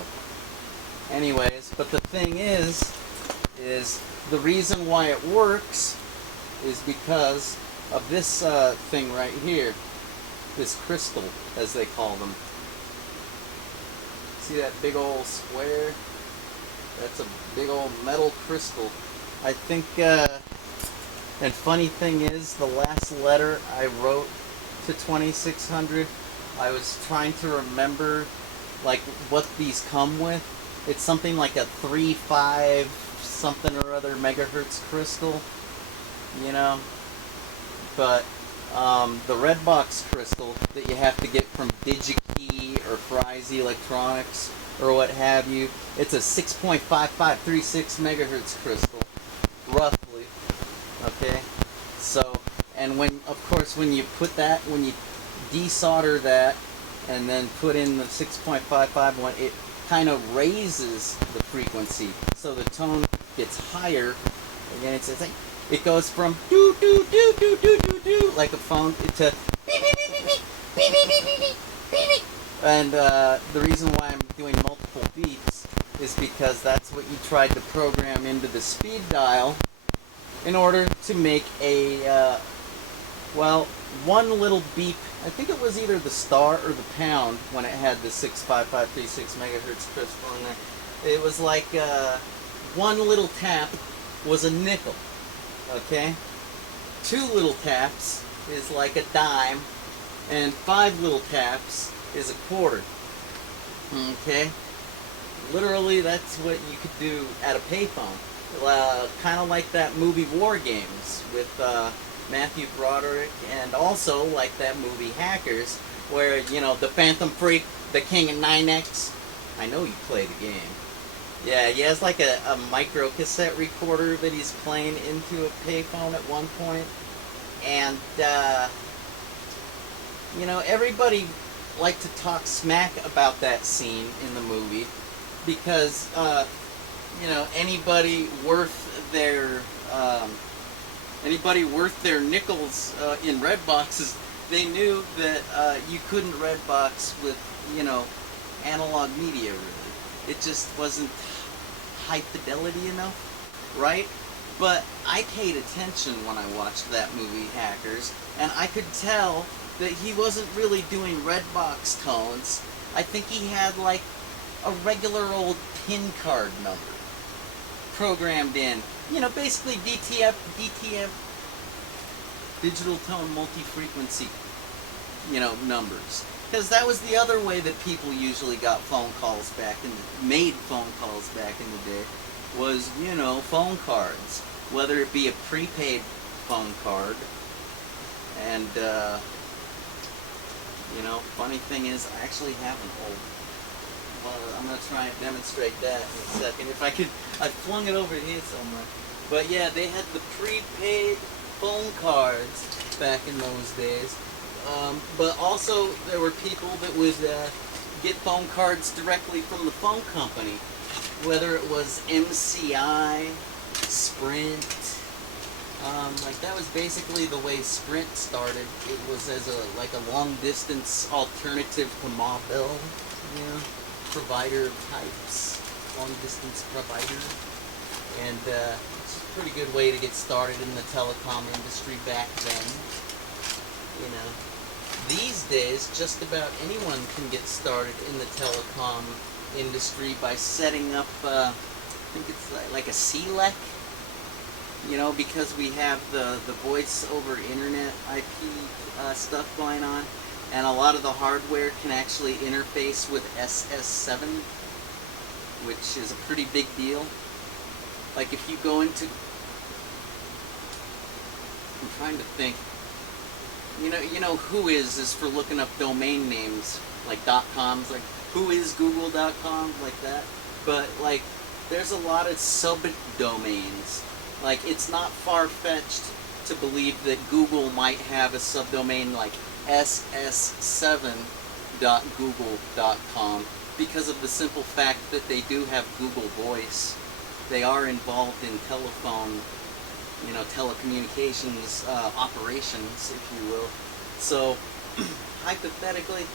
Anyways, but the thing is the reason why it works is because of this thing right here, this crystal, as they call them. See that big old square? That's a big old metal crystal. I think, and funny thing is, the last letter I wrote to 2600, I was trying to remember like what these come with, It's something like a 3.5 something or other megahertz crystal, you know. But the red box crystal that you have to get from DigiKey or Fry's Electronics or what have you, it's a 6.5536 megahertz crystal, roughly. Okay, so, and when, of course, when you put that, when you desolder that and then put in the 6.55 one, it kind of raises the frequency, so the tone gets higher. Again, it's like, it goes from do do do do do do do like a phone to beep beep beep beep beep beep beep beep beep beep beep beep. And the reason why I'm doing multiple beeps is because that's what you tried to program into the speed dial in order to make a well, one little beep. I think it was either the star or the pound when it had the 65536 megahertz crystal in there. It was like one little tap was a nickel. Okay, 2 little taps is like a dime, and 5 little taps is a quarter. Okay, literally that's what you could do at a payphone. Kind of like that movie War Games with Matthew Broderick, and also like that movie Hackers, where, you know, the Phantom Freak, the King of 9X. I know you play the game. Yeah, he has like a micro cassette recorder that he's playing into a payphone at one point. And, you know, everybody liked to talk smack about that scene in the movie because, you know, anybody worth their nickels in red boxes, they knew that you couldn't red box with, you know, analog media, really. It just wasn't high fidelity enough, right? But I paid attention when I watched that movie, Hackers, and I could tell that he wasn't really doing red box tones. I think he had like a regular old PIN card number programmed in. You know, basically DTF, digital tone multi-frequency, you know, numbers. Because that was the other way that people usually got phone calls back in the, made phone calls back in the day, was, you know, phone cards. Whether it be a prepaid phone card, and, you know, funny thing is, I actually have an old, well, I'm going to try and demonstrate that in a second. If I could, I flung it over here somewhere. But yeah, they had the prepaid phone cards back in those days. But also, there were people that would get phone cards directly from the phone company, whether it was MCI, Sprint. Like that was basically the way Sprint started. It was as a long distance alternative to Mobile, you know, provider of types, long distance provider, and it's a pretty good way to get started in the telecom industry back then, you know. These days, just about anyone can get started in the telecom industry by setting up, I think it's like a CLEC, you know, because we have the voice over internet IP stuff going on, and a lot of the hardware can actually interface with SS7, which is a pretty big deal. Like if you go into, I'm trying to think. You know, whois for looking up domain names, like .coms, like whoisgoogle.com, like that. But like, there's a lot of subdomains. Like, it's not far-fetched to believe that Google might have a subdomain like ss7.google.com because of the simple fact that they do have Google Voice. They are involved in telephone, you know, telecommunications operations, if you will. So, hypothetically,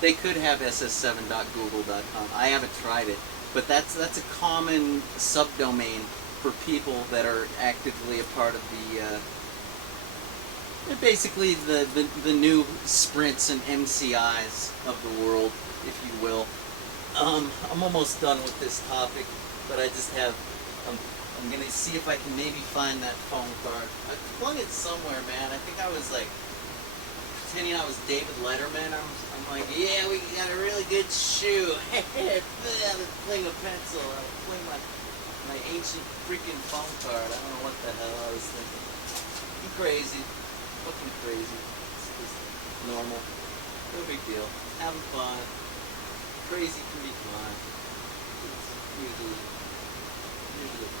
they could have ss7.google.com. I haven't tried it, but that's a common subdomain for people that are actively a part of the, basically the new Sprints and MCIs of the world, if you will. I'm almost done with this topic, but I just have, I'm going to see if I can maybe find that phone card. I flung it somewhere, man. I think I was like pretending I was David Letterman. I'm like, yeah, we got a really good shoe. Let's fling a pencil. I'll fling my ancient freaking phone card. I don't know what the hell I was thinking. I'm crazy. Fucking crazy. It's just normal. No big deal. Having fun. Crazy can be fun. It's usually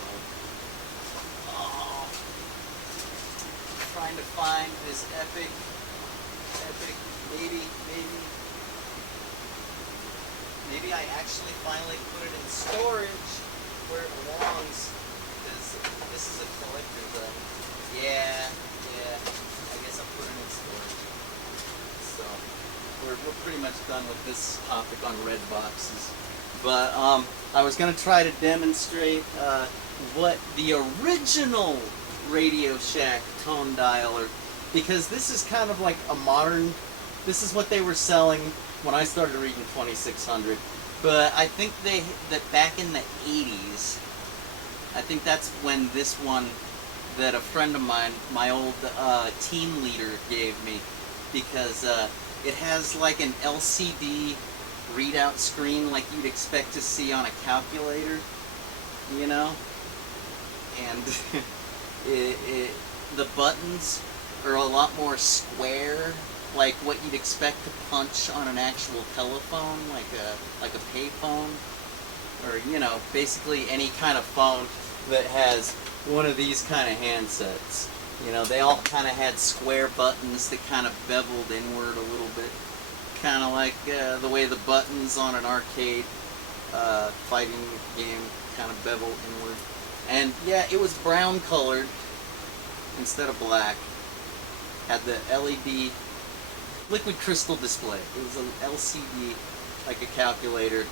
fun. Oh. Trying to find this epic, maybe I actually finally put it in storage where it belongs, because this is a collector's item. Yeah, I guess I'll put it in storage. So, we're pretty much done with this topic on red boxes. But, I was going to try to demonstrate, what the original Radio Shack tone dialer, because this is kind of like a modern, this is what they were selling when I started reading 2600, but I think that back in the 80s, I think that's when this one that a friend of mine, my old team leader, gave me, because it has like an LCD readout screen like you'd expect to see on a calculator, you know, and the buttons are a lot more square, like what you'd expect to punch on an actual telephone, like a payphone, or, you know, basically any kind of phone that has one of these kind of handsets. You know, they all kind of had square buttons that kind of beveled inward a little bit, kind of like the way the buttons on an arcade fighting game kind of bevel inward. And yeah, it was brown colored instead of black. Had the LED liquid crystal display. It was an LCD, like a calculator,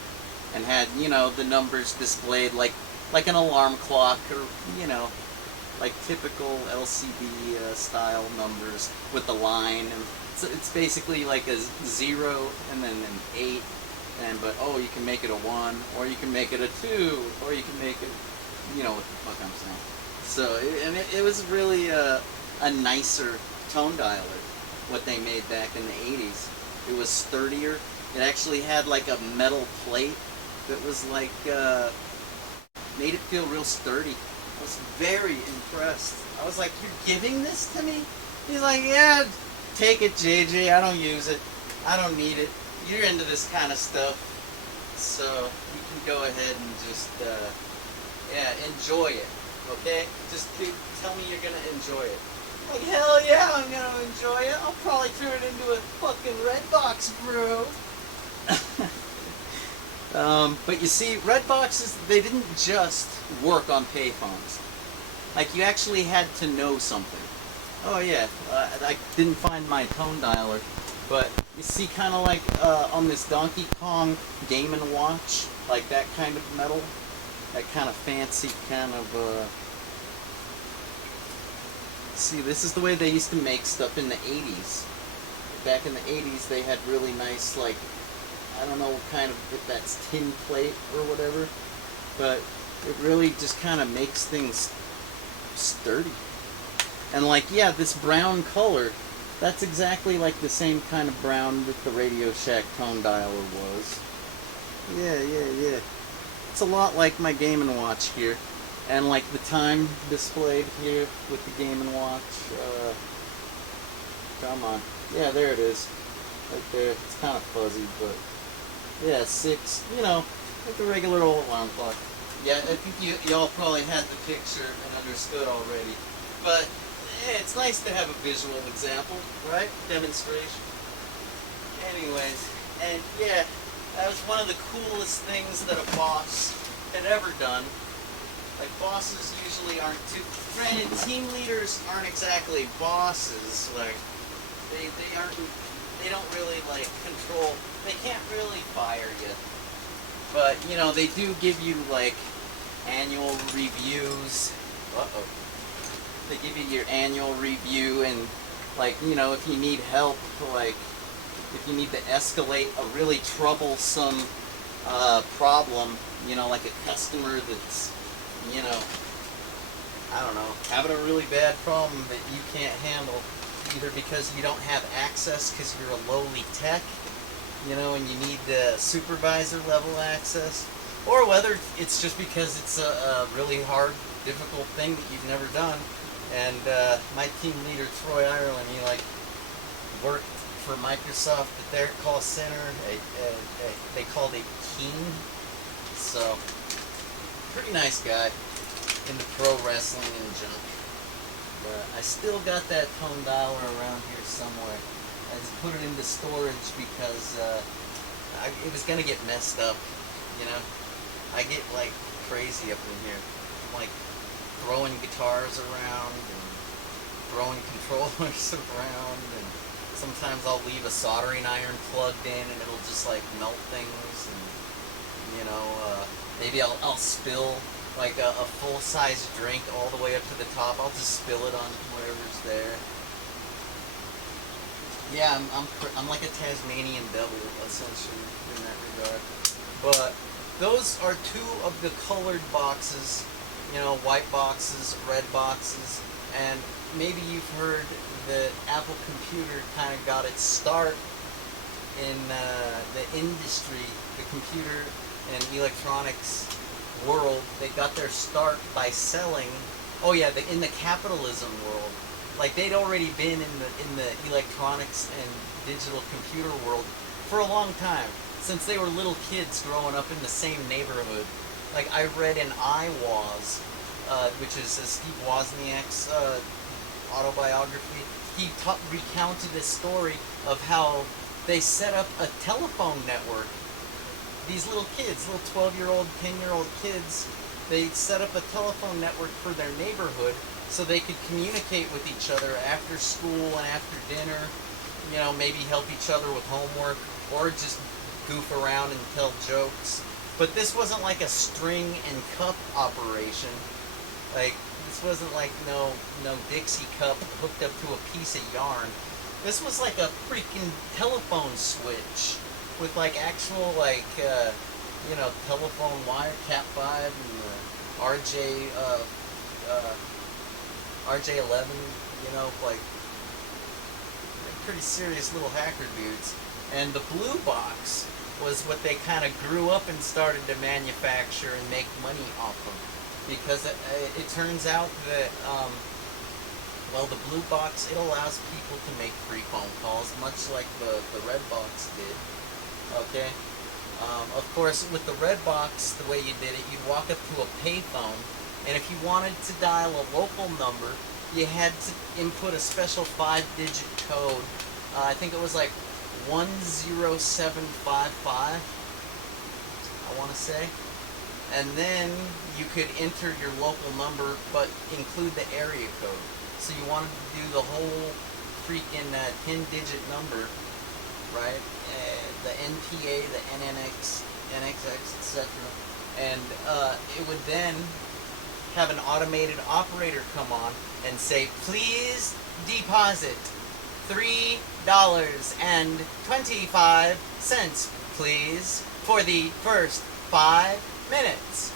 and had, you know, the numbers displayed like an alarm clock, or, you know, like typical LCD style numbers with the line. And it's basically like a 0 and then an 8, but oh, you can make it a 1, or you can make it a 2, or you can make it, you know what the fuck I'm saying. So it was really a nicer tone dialer, what they made back in the 80s. It was sturdier. It actually had like a metal plate that was like made it feel real sturdy. I was very impressed. I was like, "You're giving this to me?" He's like, "Yeah, take it, JJ. I don't use it. I don't need it. You're into this kind of stuff, so you can go ahead and just yeah, enjoy it. Okay? Just tell me you're gonna enjoy it." I'm like, hell yeah, I'm gonna enjoy it. I'll probably turn it into a fucking Redbox, bro. But you see, Redboxes, they didn't just work on payphones. Like, you actually had to know something. Oh yeah, I didn't find my tone dialer, but you see, kind of like on this Donkey Kong Game & Watch, like that kind of metal, that kind of fancy kind of, see, this is the way they used to make stuff in the 80s. Back in the 80s, they had really nice, like, I don't know what kind of, if that's tin plate or whatever, but it really just kind of makes things sturdy. And like, yeah, this brown color, that's exactly like the same kind of brown that the Radio Shack tone dialer was. Yeah. It's a lot like my Game & Watch here. And like the time displayed here with the Game & Watch. Come on. Yeah, there it is. Right there. It's kind of fuzzy, but yeah, 6, you know, like a regular old alarm clock. Yeah, I think y'all probably had the picture and understood already. But yeah, it's nice to have a visual example, right? Demonstration. Anyways, and yeah, that was one of the coolest things that a boss had ever done. Like, bosses usually aren't too, granted, team leaders aren't exactly bosses. Like, they don't really, like, control, they can't really fire you. But, you know, they do give you, like, annual reviews. Uh-oh. They give you your annual review, and, like, you know, if you need help, like, if you need to escalate a really troublesome problem, you know, like a customer that's, you know, I don't know, having a really bad problem that you can't handle, either because you don't have access because you're a lowly tech, you know, and you need the supervisor level access, or whether it's just because it's a really hard, difficult thing that you've never done. And my team leader, Troy Ireland, he like worked for Microsoft at their call center. They called it King. So, pretty nice guy into pro wrestling and junk. But I still got that $10 around here somewhere. I just put it into storage because it was gonna get messed up, you know. I get like crazy up in here. I'm like throwing guitars around and throwing controllers around, and sometimes I'll leave a soldering iron plugged in and it'll just like melt things, and you know, maybe I'll spill like a full-size drink all the way up to the top. I'll just spill it on whatever's there. Yeah, I'm like a Tasmanian devil essentially in that regard. But those are two of the colored boxes, you know, white boxes, red boxes, and maybe you've heard that Apple Computer kind of got its start in the industry, the computer and electronics world. They got their start by selling, oh yeah, in the capitalism world. Like they'd already been in the electronics and digital computer world for a long time, since they were little kids growing up in the same neighborhood. Like I read in iWoz, which is Steve Wozniak's autobiography. He recounted a story of how they set up a telephone network. These little kids, little 12-year-old, 10-year-old kids, they set up a telephone network for their neighborhood so they could communicate with each other after school and after dinner, you know, maybe help each other with homework or just goof around and tell jokes. But this wasn't like a string and cup operation. Like, this wasn't like no Dixie cup hooked up to a piece of yarn. This was like a freaking telephone switch with like actual like you know, telephone wire, Cat 5 and RJ11, you know, like pretty serious little hacker dudes. And the blue box was what they kind of grew up and started to manufacture and make money off of, because it turns out that well, the blue box, it allows people to make free phone calls, much like the red box did. Okay, of course, with the red box, the way you did it, you'd walk up to a payphone, and if you wanted to dial a local number, you had to input a special 5-digit code. I think it was like 10755, I want to say. And then you could enter your local number, but include the area code. So you wanted to do the whole freaking 10-digit number, right? The NPA, the NNX, NXX, etc. And it would then have an automated operator come on and say, please deposit $3.25, please, for the first 5 minutes.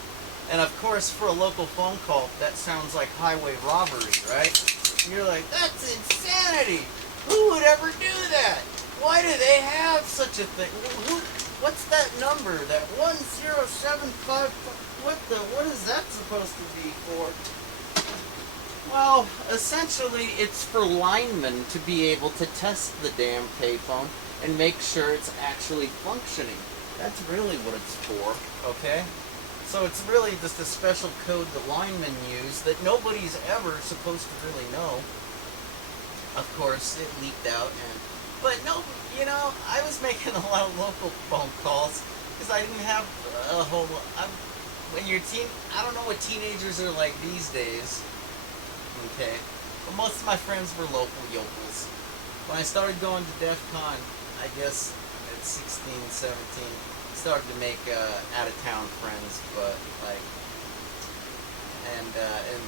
And of course, for a local phone call, that sounds like highway robbery, right? You're like, that's insanity! Who would ever do that? Why do they have such a thing? What's that number? That 10755? What is that supposed to be for? Well, essentially, it's for linemen to be able to test the damn payphone and make sure it's actually functioning. That's really what it's for, okay? So it's really just a special code that linemen use that nobody's ever supposed to really know. Of course, it leaked out, but no, you know, I was making a lot of local phone calls because I didn't have a whole. When you're I don't know what teenagers are like these days. Okay, but most of my friends were local yokels. When I started going to DEF CON, I guess at 16, 17, started to make out-of-town friends, but like, and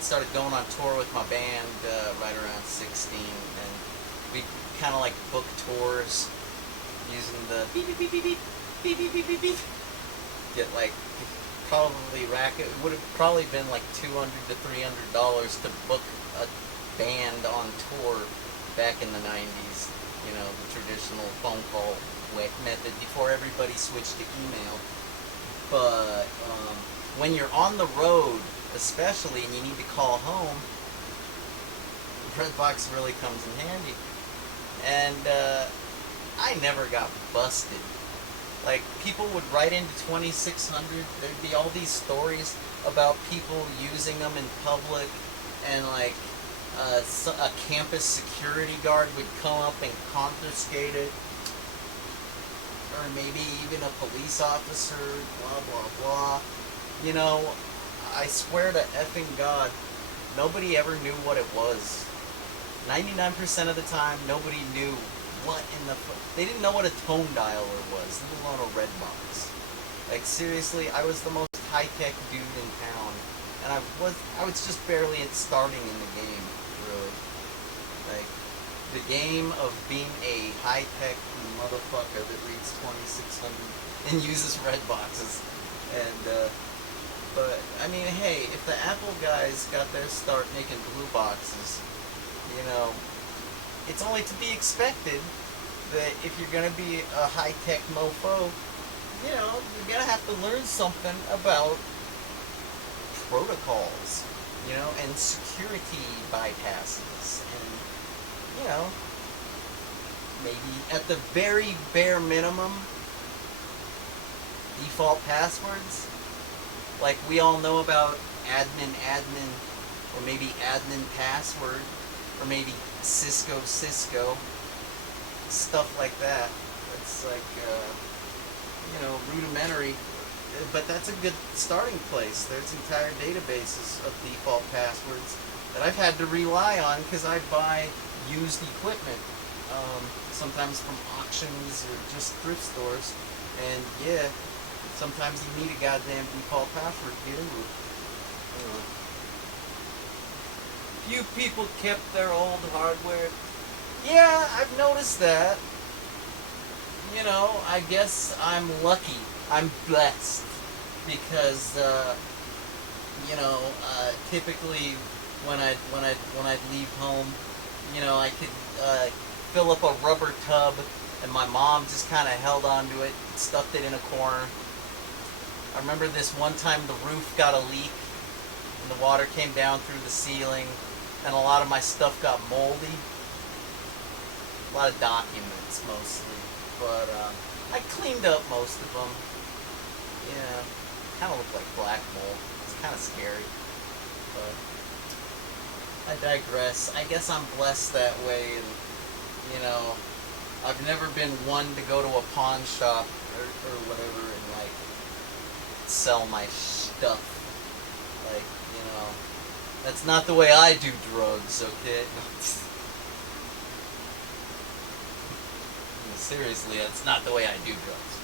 started going on tour with my band right around 16, and we kind of like book tours using the beep beep beep beep beep beep beep beep beep beep. Get like probably it would have probably been like $200 to $300 to book a band on tour back in the 90s, you know, the traditional phone call method before everybody switched to email. But when you're on the road, especially, and you need to call home, Redbox really comes in handy. And I never got busted. Like, people would write into 2600, there'd be all these stories about people using them in public, and like a campus security guard would come up and confiscate it, or maybe even a police officer, blah, blah, blah. You know, I swear to effing God, nobody ever knew what it was. 99% of the time, nobody knew what in the they didn't know what a tone dialer was, let alone a red box. Like, seriously, I was the most high-tech dude in town, and I was just barely starting in the game, really. Like, the game of being a high-tech motherfucker that reads 2600 and uses red boxes. And but I mean, hey, if the Apple guys got their start making blue boxes, you know, it's only to be expected that if you're going to be a high-tech mofo, you know, you're going to have to learn something about protocols, you know, and security bypasses, and, you know, maybe at the very bare minimum, default passwords. Like, we all know about admin, or maybe admin password, or maybe Cisco, stuff like that. It's like, you know, rudimentary, but that's a good starting place. There's entire databases of default passwords that I've had to rely on because I buy used equipment, sometimes from auctions or just thrift stores, and yeah, sometimes you need a goddamn default password to get into it. Few people kept their old hardware. Yeah, I've noticed that. You know, I guess I'm lucky. I'm blessed because you know, typically when I'd leave home, you know, I could fill up a rubber tub, and my mom just kind of held onto it, stuffed it in a corner. I remember this one time the roof got a leak, and the water came down through the ceiling, and a lot of my stuff got moldy. A lot of documents, mostly. But I cleaned up most of them. Yeah, kind of looked like black mold. It's kind of scary. But I digress. I guess I'm blessed that way, and, you know, I've never been one to go to a pawn shop or whatever and, like, sell my stuff. Like, you know, that's not the way I do drugs, okay? Seriously, that's not the way I do drugs.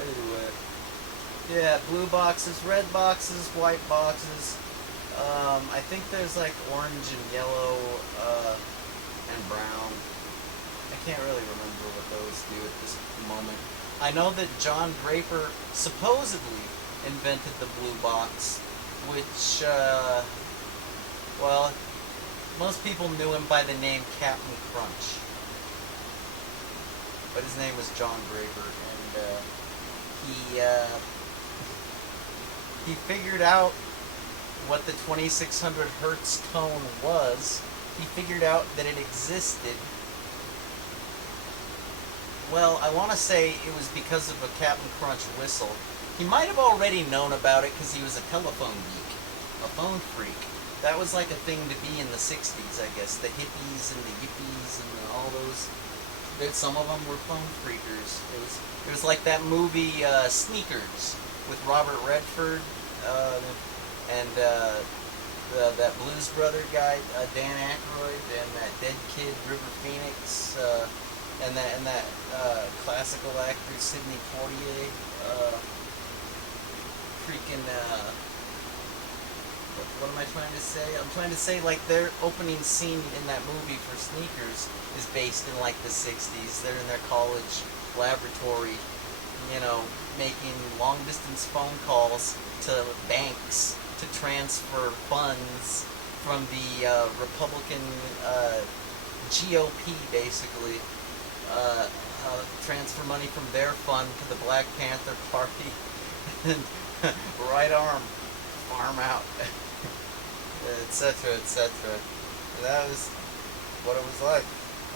Anyway, yeah, blue boxes, red boxes, white boxes. I think there's like orange and yellow and brown. I can't really remember what those do at this moment. I know that John Draper supposedly invented the blue box, which, well, most people knew him by the name Captain Crunch. But his name was John Draper, and he figured out what the 2600 hertz tone was. He figured out that it existed. Well, I want to say it was because of a Captain Crunch whistle. He might have already known about it because he was a telephone geek, a phone freak. That was like a thing to be in the 60s, I guess. The hippies and the yippies and all those. Some of them were phone freakers. It was like that movie Sneakers with Robert Redford and that Blues Brother guy Dan Aykroyd, and that dead kid River Phoenix, and that classical actor Sidney Poitier. What am I trying to say? I'm trying to say, like, their opening scene in that movie for Sneakers is based in, like, the 60s. They're in their college laboratory, you know, making long-distance phone calls to banks to transfer funds from the Republican GOP, basically, transfer money from their fund to the Black Panther Party, and right arm, farm out, etc., etc. That was what it was like.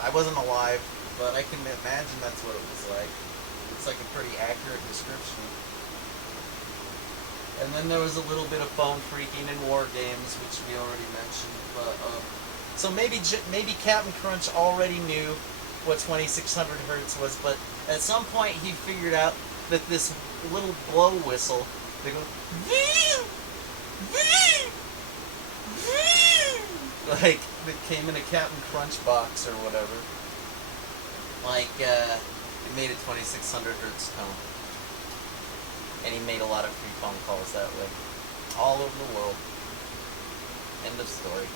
I wasn't alive, but I can imagine that's what it was like. It's like a pretty accurate description. And then there was a little bit of phone freaking and war games, which we already mentioned. But so maybe Captain Crunch already knew what 2600 hertz was, but at some point he figured out that this little blow whistle, they go, like that came in a Captain Crunch box or whatever. Like it made a 2600 hertz tone. And he made a lot of free phone calls that way. All over the world. End of story.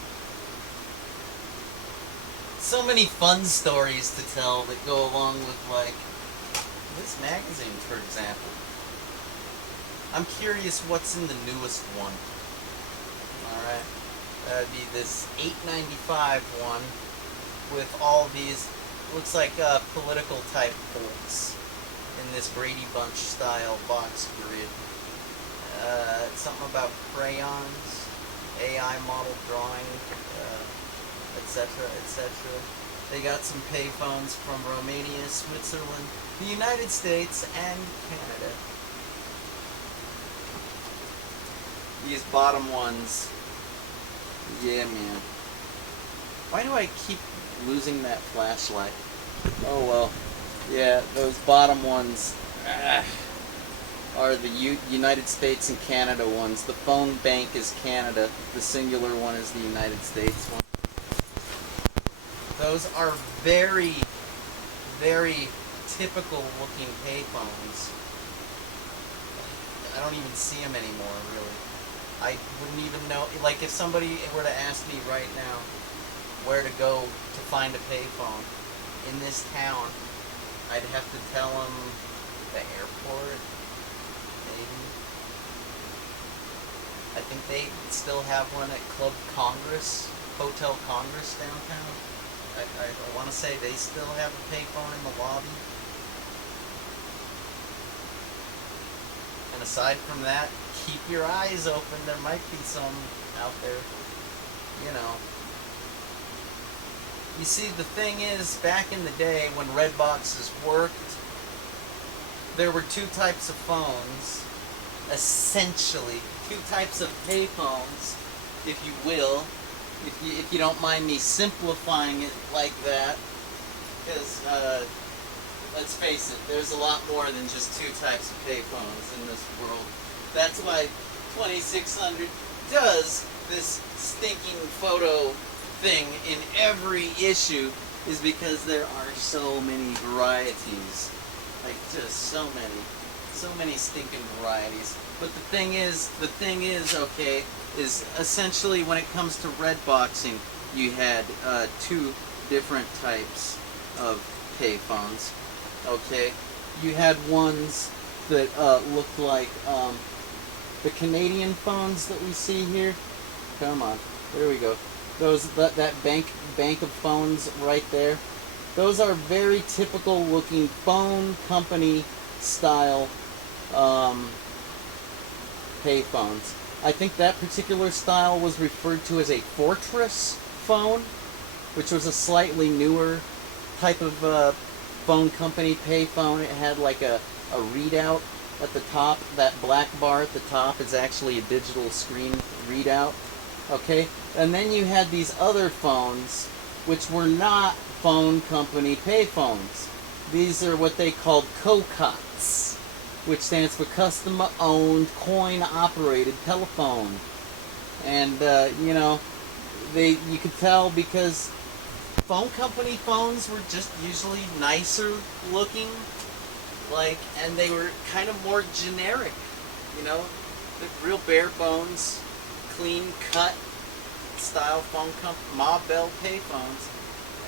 So many fun stories to tell that go along with, like, this magazine, for example. I'm curious what's in the newest one. Alright. That'd be this $8.95 one with all these, looks like political type quotes in this Brady Bunch style box grid. Something about crayons, AI model drawing, etc., etc. They got some payphones from Romania, Switzerland, the United States, and Canada. These bottom ones, yeah, man. Why do I keep losing that flashlight? Oh well. Yeah, those bottom ones are the United States and Canada ones. The phone bank is Canada. The singular one is the United States one. Those are very, very typical looking payphones. I don't even see them anymore, really. I wouldn't even know, like if somebody were to ask me right now where to go to find a payphone in this town, I'd have to tell them the airport, maybe. I think they still have one at Club Congress, Hotel Congress downtown. I want to say they still have a payphone in the lobby. And aside from that, keep your eyes open. There might be some out there, you know. You see, the thing is, back in the day when red boxes worked, there were two types of phones, essentially. Two types of payphones, if you will. If you don't mind me simplifying it like that. Because, let's face it, there's a lot more than just two types of payphones in this world. That's why 2600 does this stinking photo thing in every issue, is because there are so many varieties. Like, just so many stinking varieties. But the thing is, okay, is essentially when it comes to red boxing, you had two different types of payphones. Okay, you had ones that looked like the Canadian phones that we see here. Come on, there we go. That bank of phones right there. Those are very typical looking phone company style payphones. I think that particular style was referred to as a Fortress phone, which was a slightly newer type of phone company payphone. It had like a readout at the top. That black bar at the top is actually a digital screen readout. Okay, and then you had these other phones, which were not phone company payphones. These are what they called COCOTs, which stands for Customer-Owned Coin-Operated Telephone. And, you know, you could tell because phone company phones were just usually nicer looking, like, and they were kind of more generic, you know, the real bare bones, clean cut style phone company, Ma Bell payphones,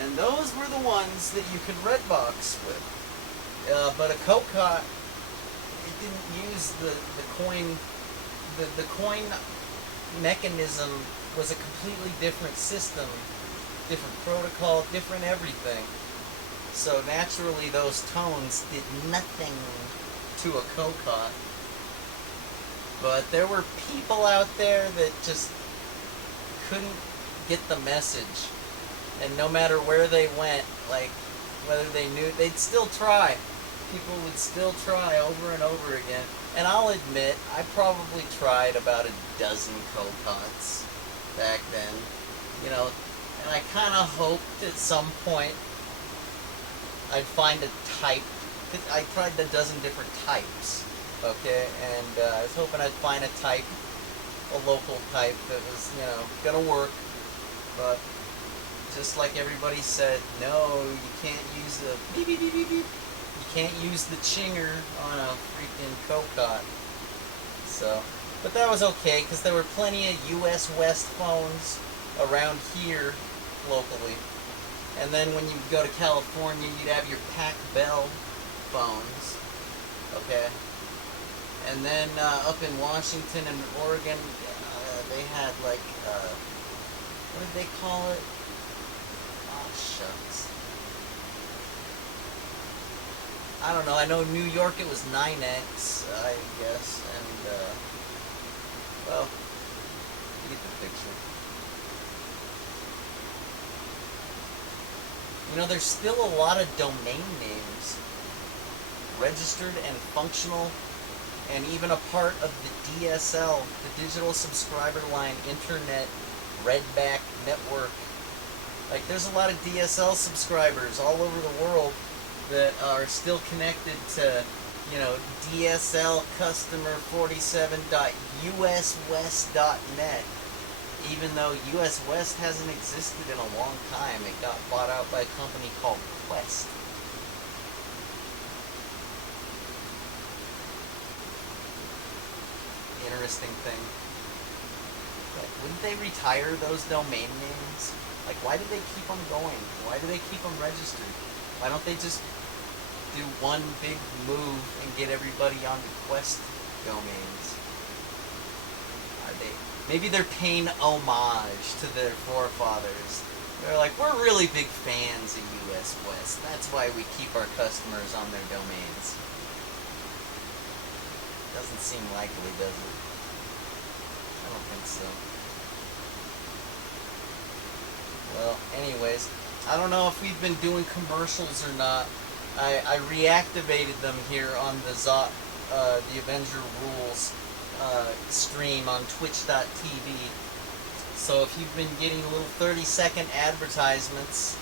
and those were the ones that you could red box with. But a COCOT, it didn't use the coin mechanism was a completely different system, different protocol, different everything. So naturally those tones did nothing to a Kokot. But there were people out there that just couldn't get the message. And no matter where they went, like whether they knew, they'd still try. People would still try over and over again. And I'll admit, I probably tried about a dozen Kokots back then. You know, and I kind of hoped at some point I'd find a type. I tried a dozen different types, okay? And I was hoping I'd find a type, a local type that was, you know, gonna work. But just like everybody said, no, you can't use the beep, beep, beep, beep, beep. You can't use the chinger on a freaking Kokot. So, but that was okay, because there were plenty of US West phones around here locally. And then when you go to California, you'd have your Pac Bell phones, okay? And then up in Washington and Oregon, they had like, what did they call it? Oh, shucks. I don't know. I know New York it was 9X, I guess, and, well, you get the picture. You know, there's still a lot of domain names registered and functional, and even a part of the DSL, the Digital Subscriber Line Internet Redback Network. Like, there's a lot of DSL subscribers all over the world that are still connected to, you know, DSL customer 47.uswest.net. Even though US West hasn't existed in a long time, it got bought out by a company called Quest. Interesting thing. But wouldn't they retire those domain names? Like, why do they keep them going? Why do they keep them registered? Why don't they just do one big move and get everybody onto Quest domains? Are they? Maybe they're paying homage to their forefathers. They're like, we're really big fans of US West. That's why we keep our customers on their domains. Doesn't seem likely, does it? I don't think so. Well, anyways, I don't know if we've been doing commercials or not. I reactivated them here on the the Avenger Rules stream on twitch.tv. So if you've been getting little 30-second advertisements,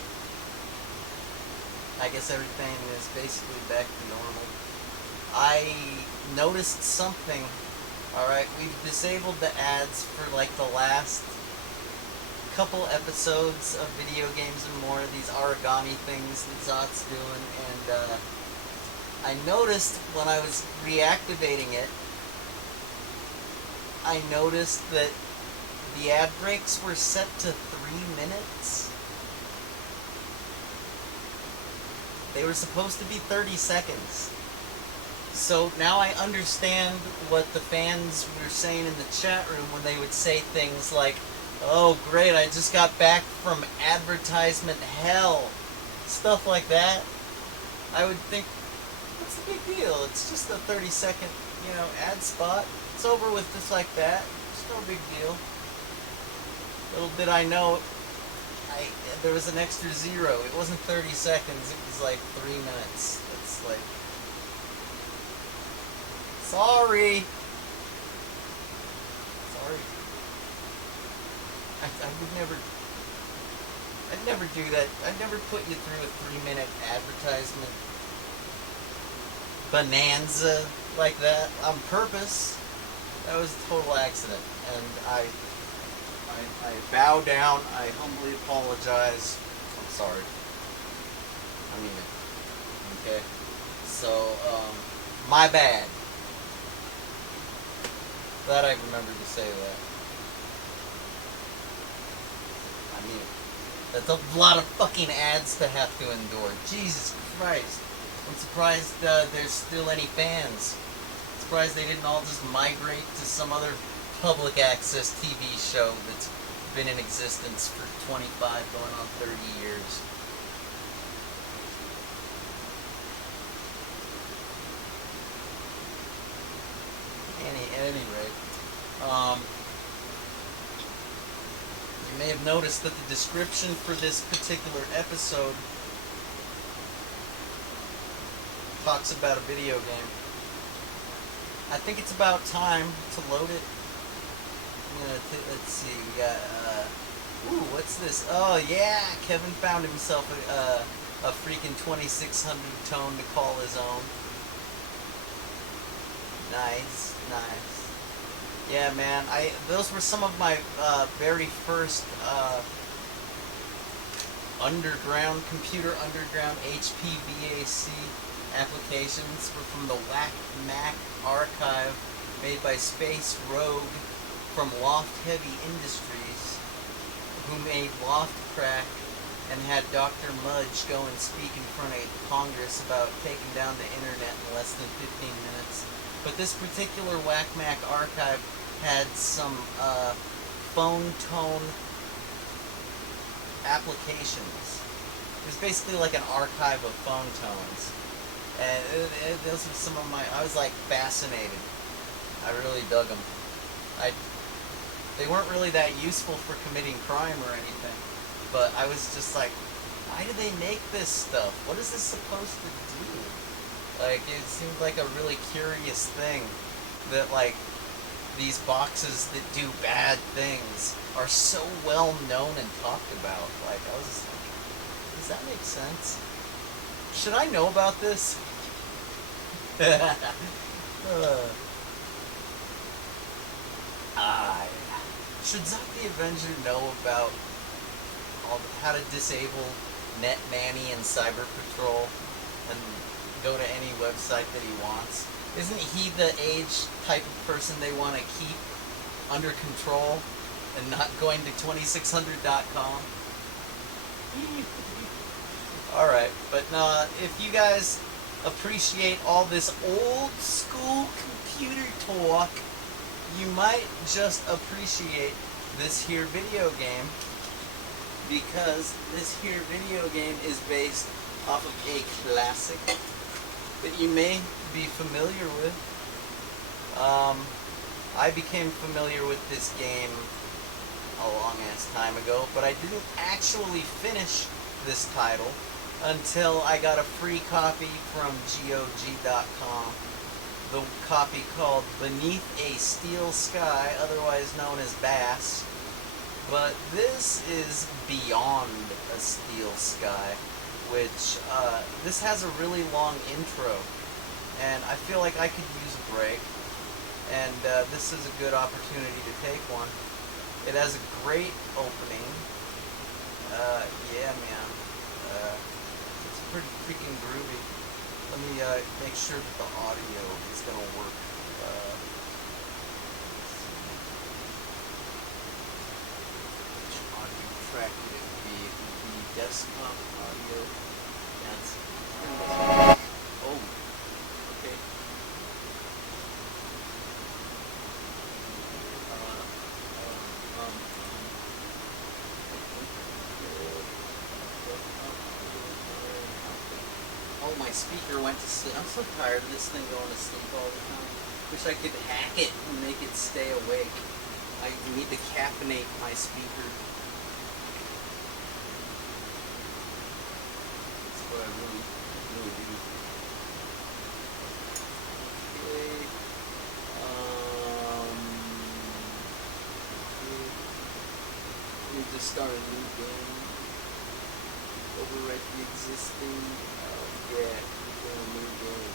I guess everything is basically back to normal. I noticed something. Alright, we've disabled the ads for like the last couple episodes of Video Games and More, these origami things that Zot's doing, and I noticed when I was reactivating it, I noticed that the ad breaks were set to 3 minutes. They were supposed to be 30 seconds. So now I understand what the fans were saying in the chat room when they would say things like, oh great, I just got back from advertisement hell. Stuff like that. I would think, what's the big deal? It's just a 30-second, you know, ad spot. It's over with just like that. It's no big deal. Little did I know, there was an extra zero. It wasn't 30 seconds. It was like 3 minutes. It's like, sorry. I'd never do that. I'd never put you through a 3-minute advertisement bonanza like that on purpose. That was a total accident, and I bow down. I humbly apologize. I'm sorry. I mean it. Okay. So, my bad. Glad I remembered to say that. I mean, that's a lot of fucking ads to have to endure. Jesus Christ. I'm surprised there's still any fans. I'm surprised they didn't all just migrate to some other public access TV show that's been in existence for 25, going on 30 years. Any rate, you may have noticed that the description for this particular episode talks about a video game. I think it's about time to load it. Let's see, we got, ooh, what's this? Oh yeah, Kevin found himself a freaking 2600 tone to call his own. Nice, nice. Yeah, man, those were some of my very first computer underground HPVAC applications were from the Whack Mac archive made by Space Rogue from Loft Heavy Industries, who made Loft Crack and had Dr. Mudge go and speak in front of Congress about taking down the internet in less than 15 minutes. But this particular Whack Mac archive had some phone tone applications. It was basically like an archive of phone tones. And those were some of my, I was like fascinated. I really dug them. They weren't really that useful for committing crime or anything, but I was just like, why do they make this stuff? What is this supposed to do? Like, it seemed like a really curious thing that, like, these boxes that do bad things are so well known and talked about. Like, I was just like, does that make sense? Should I know about this? Should Zuck the Avenger know about how to disable Net Nanny and Cyber Patrol and go to any website that he wants? Isn't he the age type of person they want to keep under control and not going to 2600.com? Alright, but if you guys appreciate all this old school computer talk, you might just appreciate this here video game, because this here video game is based off of a classic that you may be familiar with. I became familiar with this game a long ass time ago, but I didn't actually finish this title until I got a free copy from GOG.com. The copy called Beneath a Steel Sky, otherwise known as Bass. But this is Beyond a Steel Sky, which, this has a really long intro, and I feel like I could use a break, and this is a good opportunity to take one. It has a great opening. Yeah, man. It's pretty freaking groovy. Let me make sure that the audio is going to work. Which audio track would it be? It would be desktop audio. That's oh, okay. Oh, my speaker went to sleep. I'm so tired of this thing going to sleep all the time. Wish I could hack it and make it stay awake. I need to caffeinate my speaker. That's what I really do. Okay. Need to start a new game. Overwrite the existing. Yeah, we're doing a new game.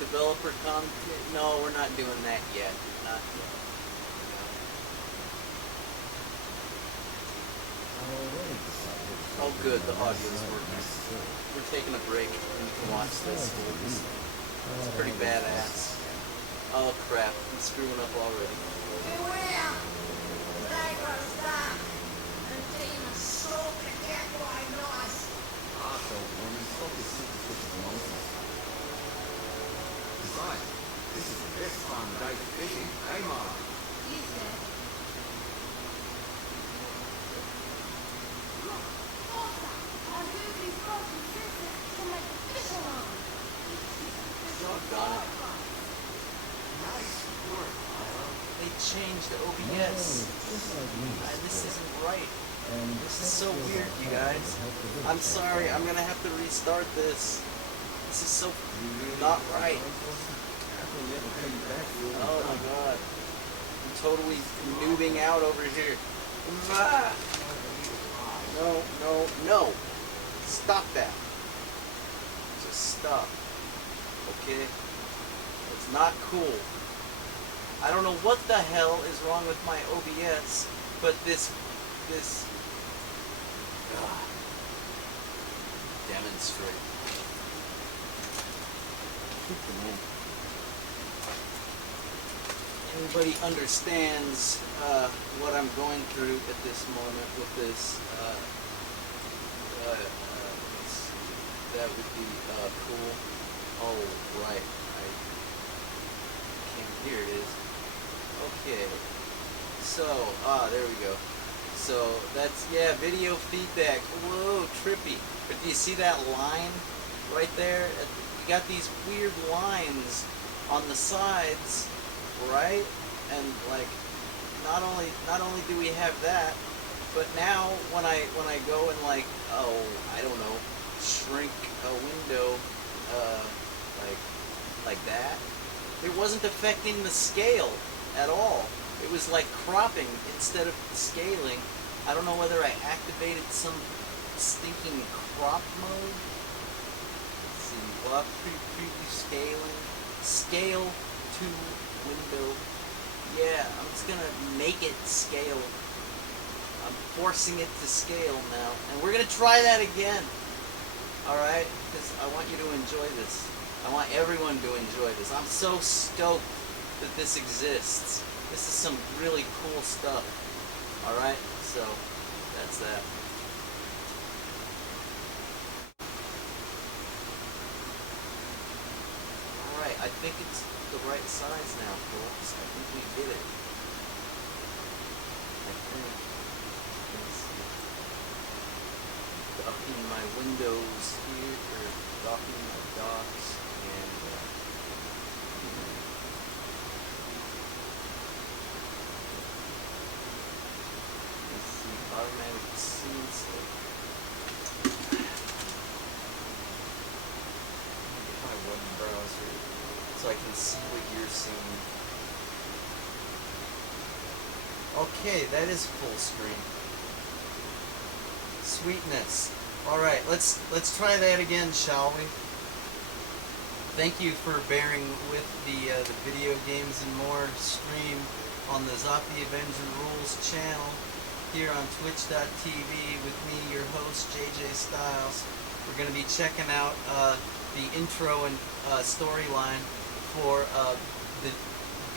Developer content? No, we're not doing that yet. Not yet. No. Oh, good. The audio's working. We're taking a break, and you can watch this. It's pretty badass. Oh crap! I'm screwing up already. Besides, this is the best time of day for fishing, eh, Mark? change the OBS. This isn't right. This is so weird, you guys. I'm sorry, I'm gonna have to restart this. This is so not right. Oh my god. I'm totally noobing out over here. Ah. No, no, no. Stop that. Just stop. Okay? It's not cool. I don't know what the hell is wrong with my OBS, but this demonstrate. Anybody understands what I'm going through at this moment with this? Let's see. That would be cool. Oh, right. Here it is. Okay. So, there we go. So, that's, yeah, video feedback. Whoa, trippy. But do you see that line right there? You got these weird lines on the sides, right? And like, not only do we have that, but now when I go and like, oh, I don't know, shrink a window, like that, it wasn't affecting the scale at all. It was like cropping instead of scaling. I don't know whether I activated some stinking crop mode. Let's see, block preview scaling, scale to window. Yeah, I'm just gonna make it scale. I'm forcing it to scale now, and we're gonna try that again. All right, because I want you to enjoy this. I want everyone to enjoy this. I'm so stoked that this exists. This is some really cool stuff. Alright, so that's that. Alright, I think it's the right size now, folks. I think we did it. I think. Let's see. Docking my windows here, or docking my docks, and let's see, automatic scene slate. Get my web browser so I can see what you're seeing. Okay, that is full screen. Sweetness. Alright, let's try that again, shall we? Thank you for bearing with the video games and more stream on the Zombie Avenger Rules channel here on twitch.tv with me, your host, jjstyles. We're going to be checking out the intro and storyline for the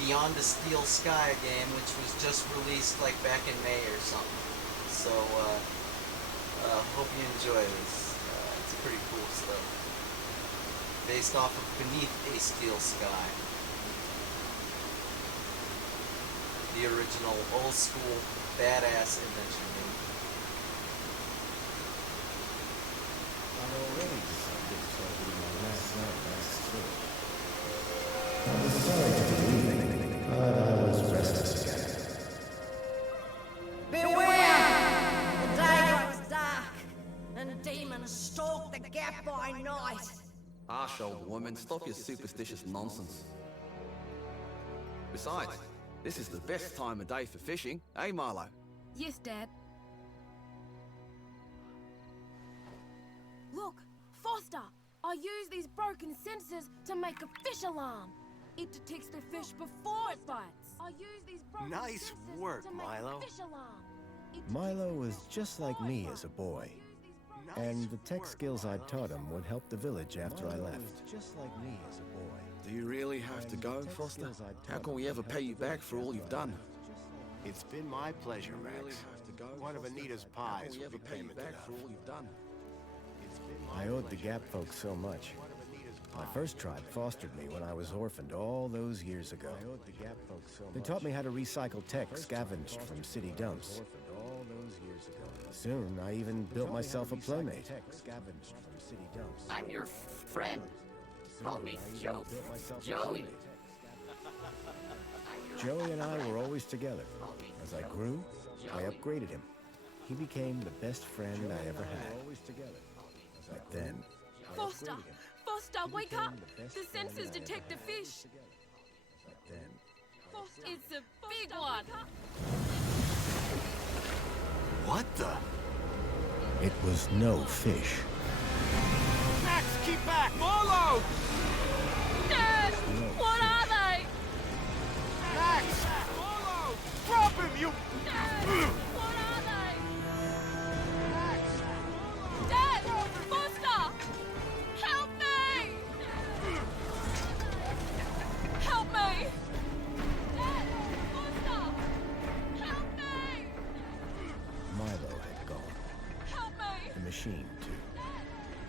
Beyond the Steel Sky game, which was just released like back in May or something. So, hope you enjoy this. It's pretty cool stuff. Based off of Beneath a Steel Sky. The original old school badass adventure game. I'd already decided to be my last night last trip. I was sorry to be leaving, but I was restless again. Beware! The day grows dark, and demons stalk the gap by night. Harsh old woman, stop your superstitious nonsense. Besides, this is the best time of day for fishing, eh, Marlo? Yes, Dad. Look, Foster! I use these broken sensors to make a fish alarm. It detects the fish before it bites. I use these broken Nice sensors work, to make Milo. a fish alarm. It Milo detects was the fish just like before it me as a bites. boy, and the tech skills I'd taught him would help the village after I left. Just like me as a boy. Do you really have to go, Foster? How can we ever pay you back for all you've done? It's been my pleasure, You really Max. have to go, One of Foster? Anita's How pies can we will ever be pay you payment back enough. for all you've done? It's been my I owed the pleasure. Gap folks so much. One of Anita's My pies first will tribe be payment fostered me when I was orphaned all those years ago. They taught me how to recycle tech scavenged from city dumps. Soon, I even built myself a playmate. I'm your friend. Call me Joe. Joey. I'm your Joey and I were always together. As I grew, I upgraded him. He became the best friend I ever had. But then, Foster! Foster, wake up! The sensors detect a fish! Foster, it's a big one! What the? it was no fish. Max, keep back! Marlowe! Dad! What are they? Max! Marlowe! Drop him, you... Dad! What are they? Dad! Foster! Help me! Help me! Dad! Foster! Help me! Milo had gone. Help me! The machine, too.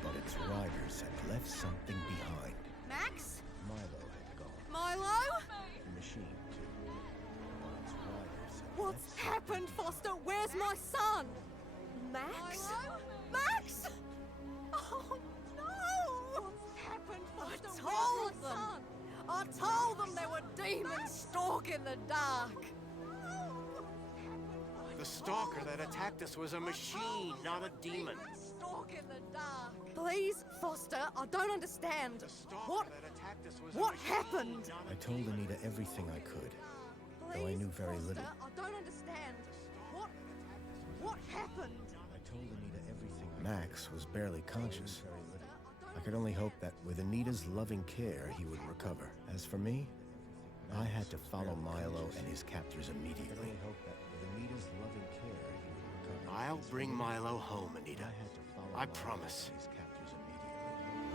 But its riders had left something behind. Max? Milo had gone. Milo? The machine, too. But its riders had What's happened, Foster? Where's my son? Max? Max? Oh, no! What's happened, Foster? I told them there were demons stalk in the dark. The stalker that attacked us was a machine, not a demon. Stalk in the dark. Please, Foster, I don't understand. What happened? I told Anita everything I could, though I knew very little. I don't understand. What happened? I told Anita everything. Max was barely conscious. I could only hope that with Anita's loving care, he would recover. As for me, I had to follow Milo and his captors immediately. I'll bring Milo home, Anita. I promise.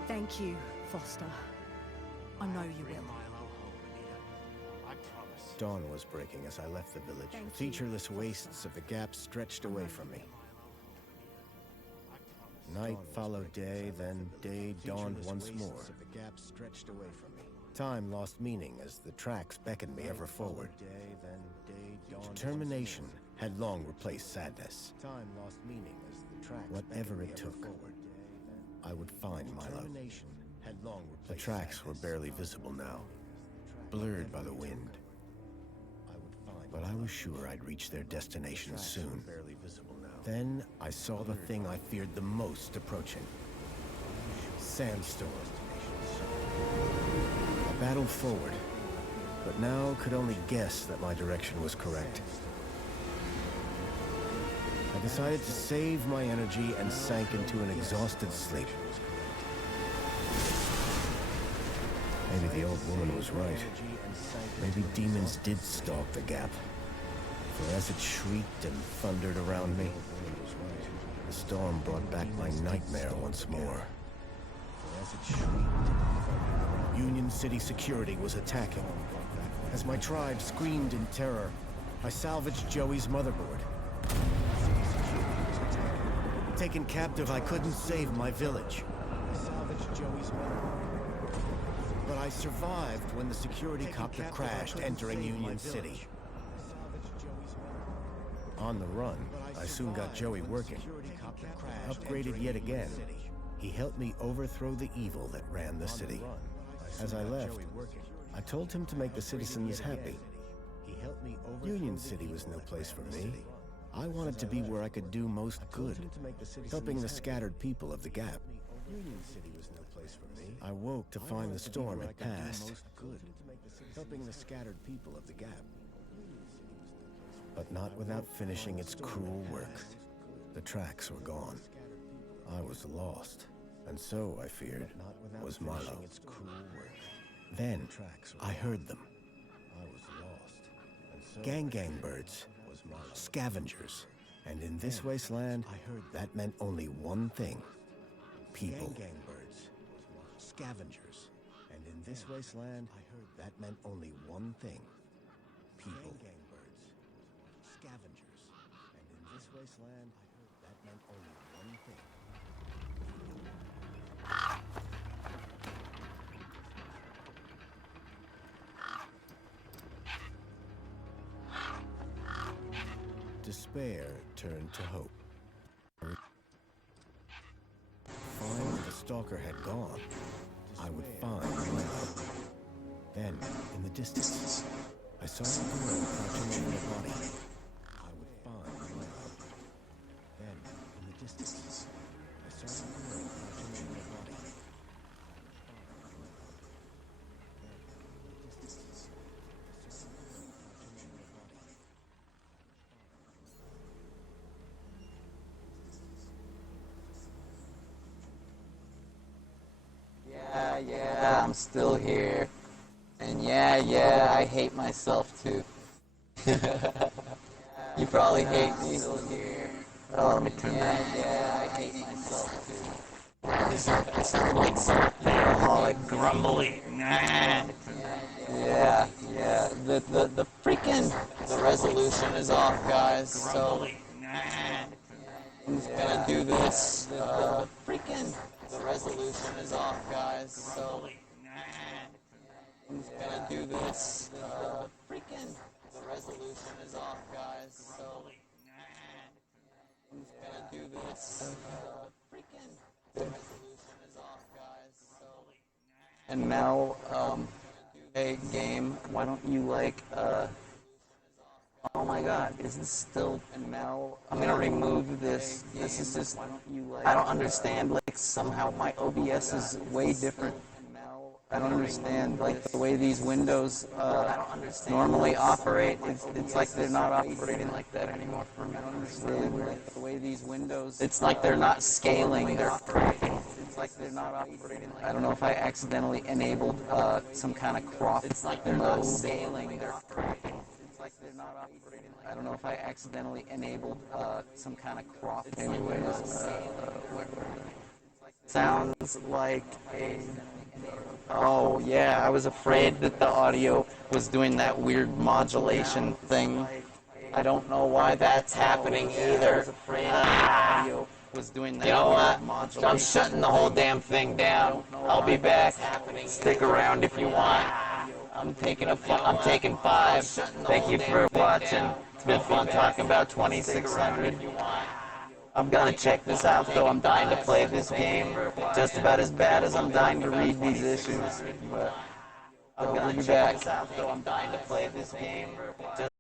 Thank you, Foster. I know you Bring will. Milo home, Anita. I promise. Dawn was breaking as I left the village. Featureless wastes of the gap stretched away from me. Night followed day, then day dawned once more. Time lost meaning as the tracks beckoned me ever forward. Determination had long replaced sadness. Whatever it took, I would find Milo. The tracks were barely visible now, blurred by the wind. But I was sure I'd reach their destination soon. Then I saw the thing I feared the most approaching. Sandstorm. I battled forward, but now could only guess that my direction was correct. I decided to save my energy and sank into an exhausted sleep. Maybe the old woman was right. Maybe demons did stalk the gap. For as it shrieked and thundered around me, the storm brought back my nightmare once more. Union City security was attacking. As my tribe screamed in terror, I salvaged Joey's motherboard. Taken captive, I couldn't save my village. But I survived when the security copter crashed, entering Union City. On the run, I soon got Joey working. Upgraded yet again, he helped me overthrow the evil that ran the city. As I left, I told him to make the citizens happy. Union City was no place for me. I wanted to be where I could do most good, helping the scattered people of the Gap. I woke to find the storm had passed, helping the scattered people of the Gap. But not without finishing its cruel work. The tracks were gone. I was lost, and so, I feared, was Milo. Then, I heard them. Gang birds, scavengers, and in this wasteland, that meant only one thing: people. Scavengers, and in this wasteland, that meant only one thing: people. Scavengers, and in this wasteland, that meant only one thing. Despair turned to hope. If the stalker had gone, I would find Milo. Then, in the distance, I saw a girl crouching over a body. I would find Milo. Then, in the distance, I saw a girl crouching over a body. Yeah, I'm still here. And yeah, I hate myself too. You probably hate me. Oh, let me turn that. Yeah, I hate myself too. It sounded like some alcoholic grumbly. Yeah. The freaking the resolution is off, guys. So I'm just gonna do this. The freaking the resolution is off, guys. So I'm just gonna do this. The freaking the resolution is off, guys. So I'm just gonna do this. Freaking the resolution is off, guys. So and now, hey game, why don't you oh my God, is this still? And now I'm gonna remove this. This is just. I don't understand. Like somehow my OBS is way different. I don't understand like the way these windows normally operate. It's like they're not operating like that anymore for me. It's really weird. The way these windows. It's like they're not scaling. They're operating. It's like they're not operating. I don't know if I accidentally enabled some kind of crop. It's like they're not scaling. They're operating. I don't know if I accidentally enabled some kind of crop. Anyways, sounds like a. Oh yeah, I was afraid that the audio was doing that weird modulation thing. I don't know why that's happening either. Was doing that. You know what? I'm shutting the whole damn thing down. I'll be back. Stick around if you want. I'm taking 5. Thank you for watching. It's been fun talking about 2600. I'm gonna check this out though. I'm dying to play this game just about as bad as I'm dying to read these issues. But I'm gonna check this out though. I'm dying to play this game just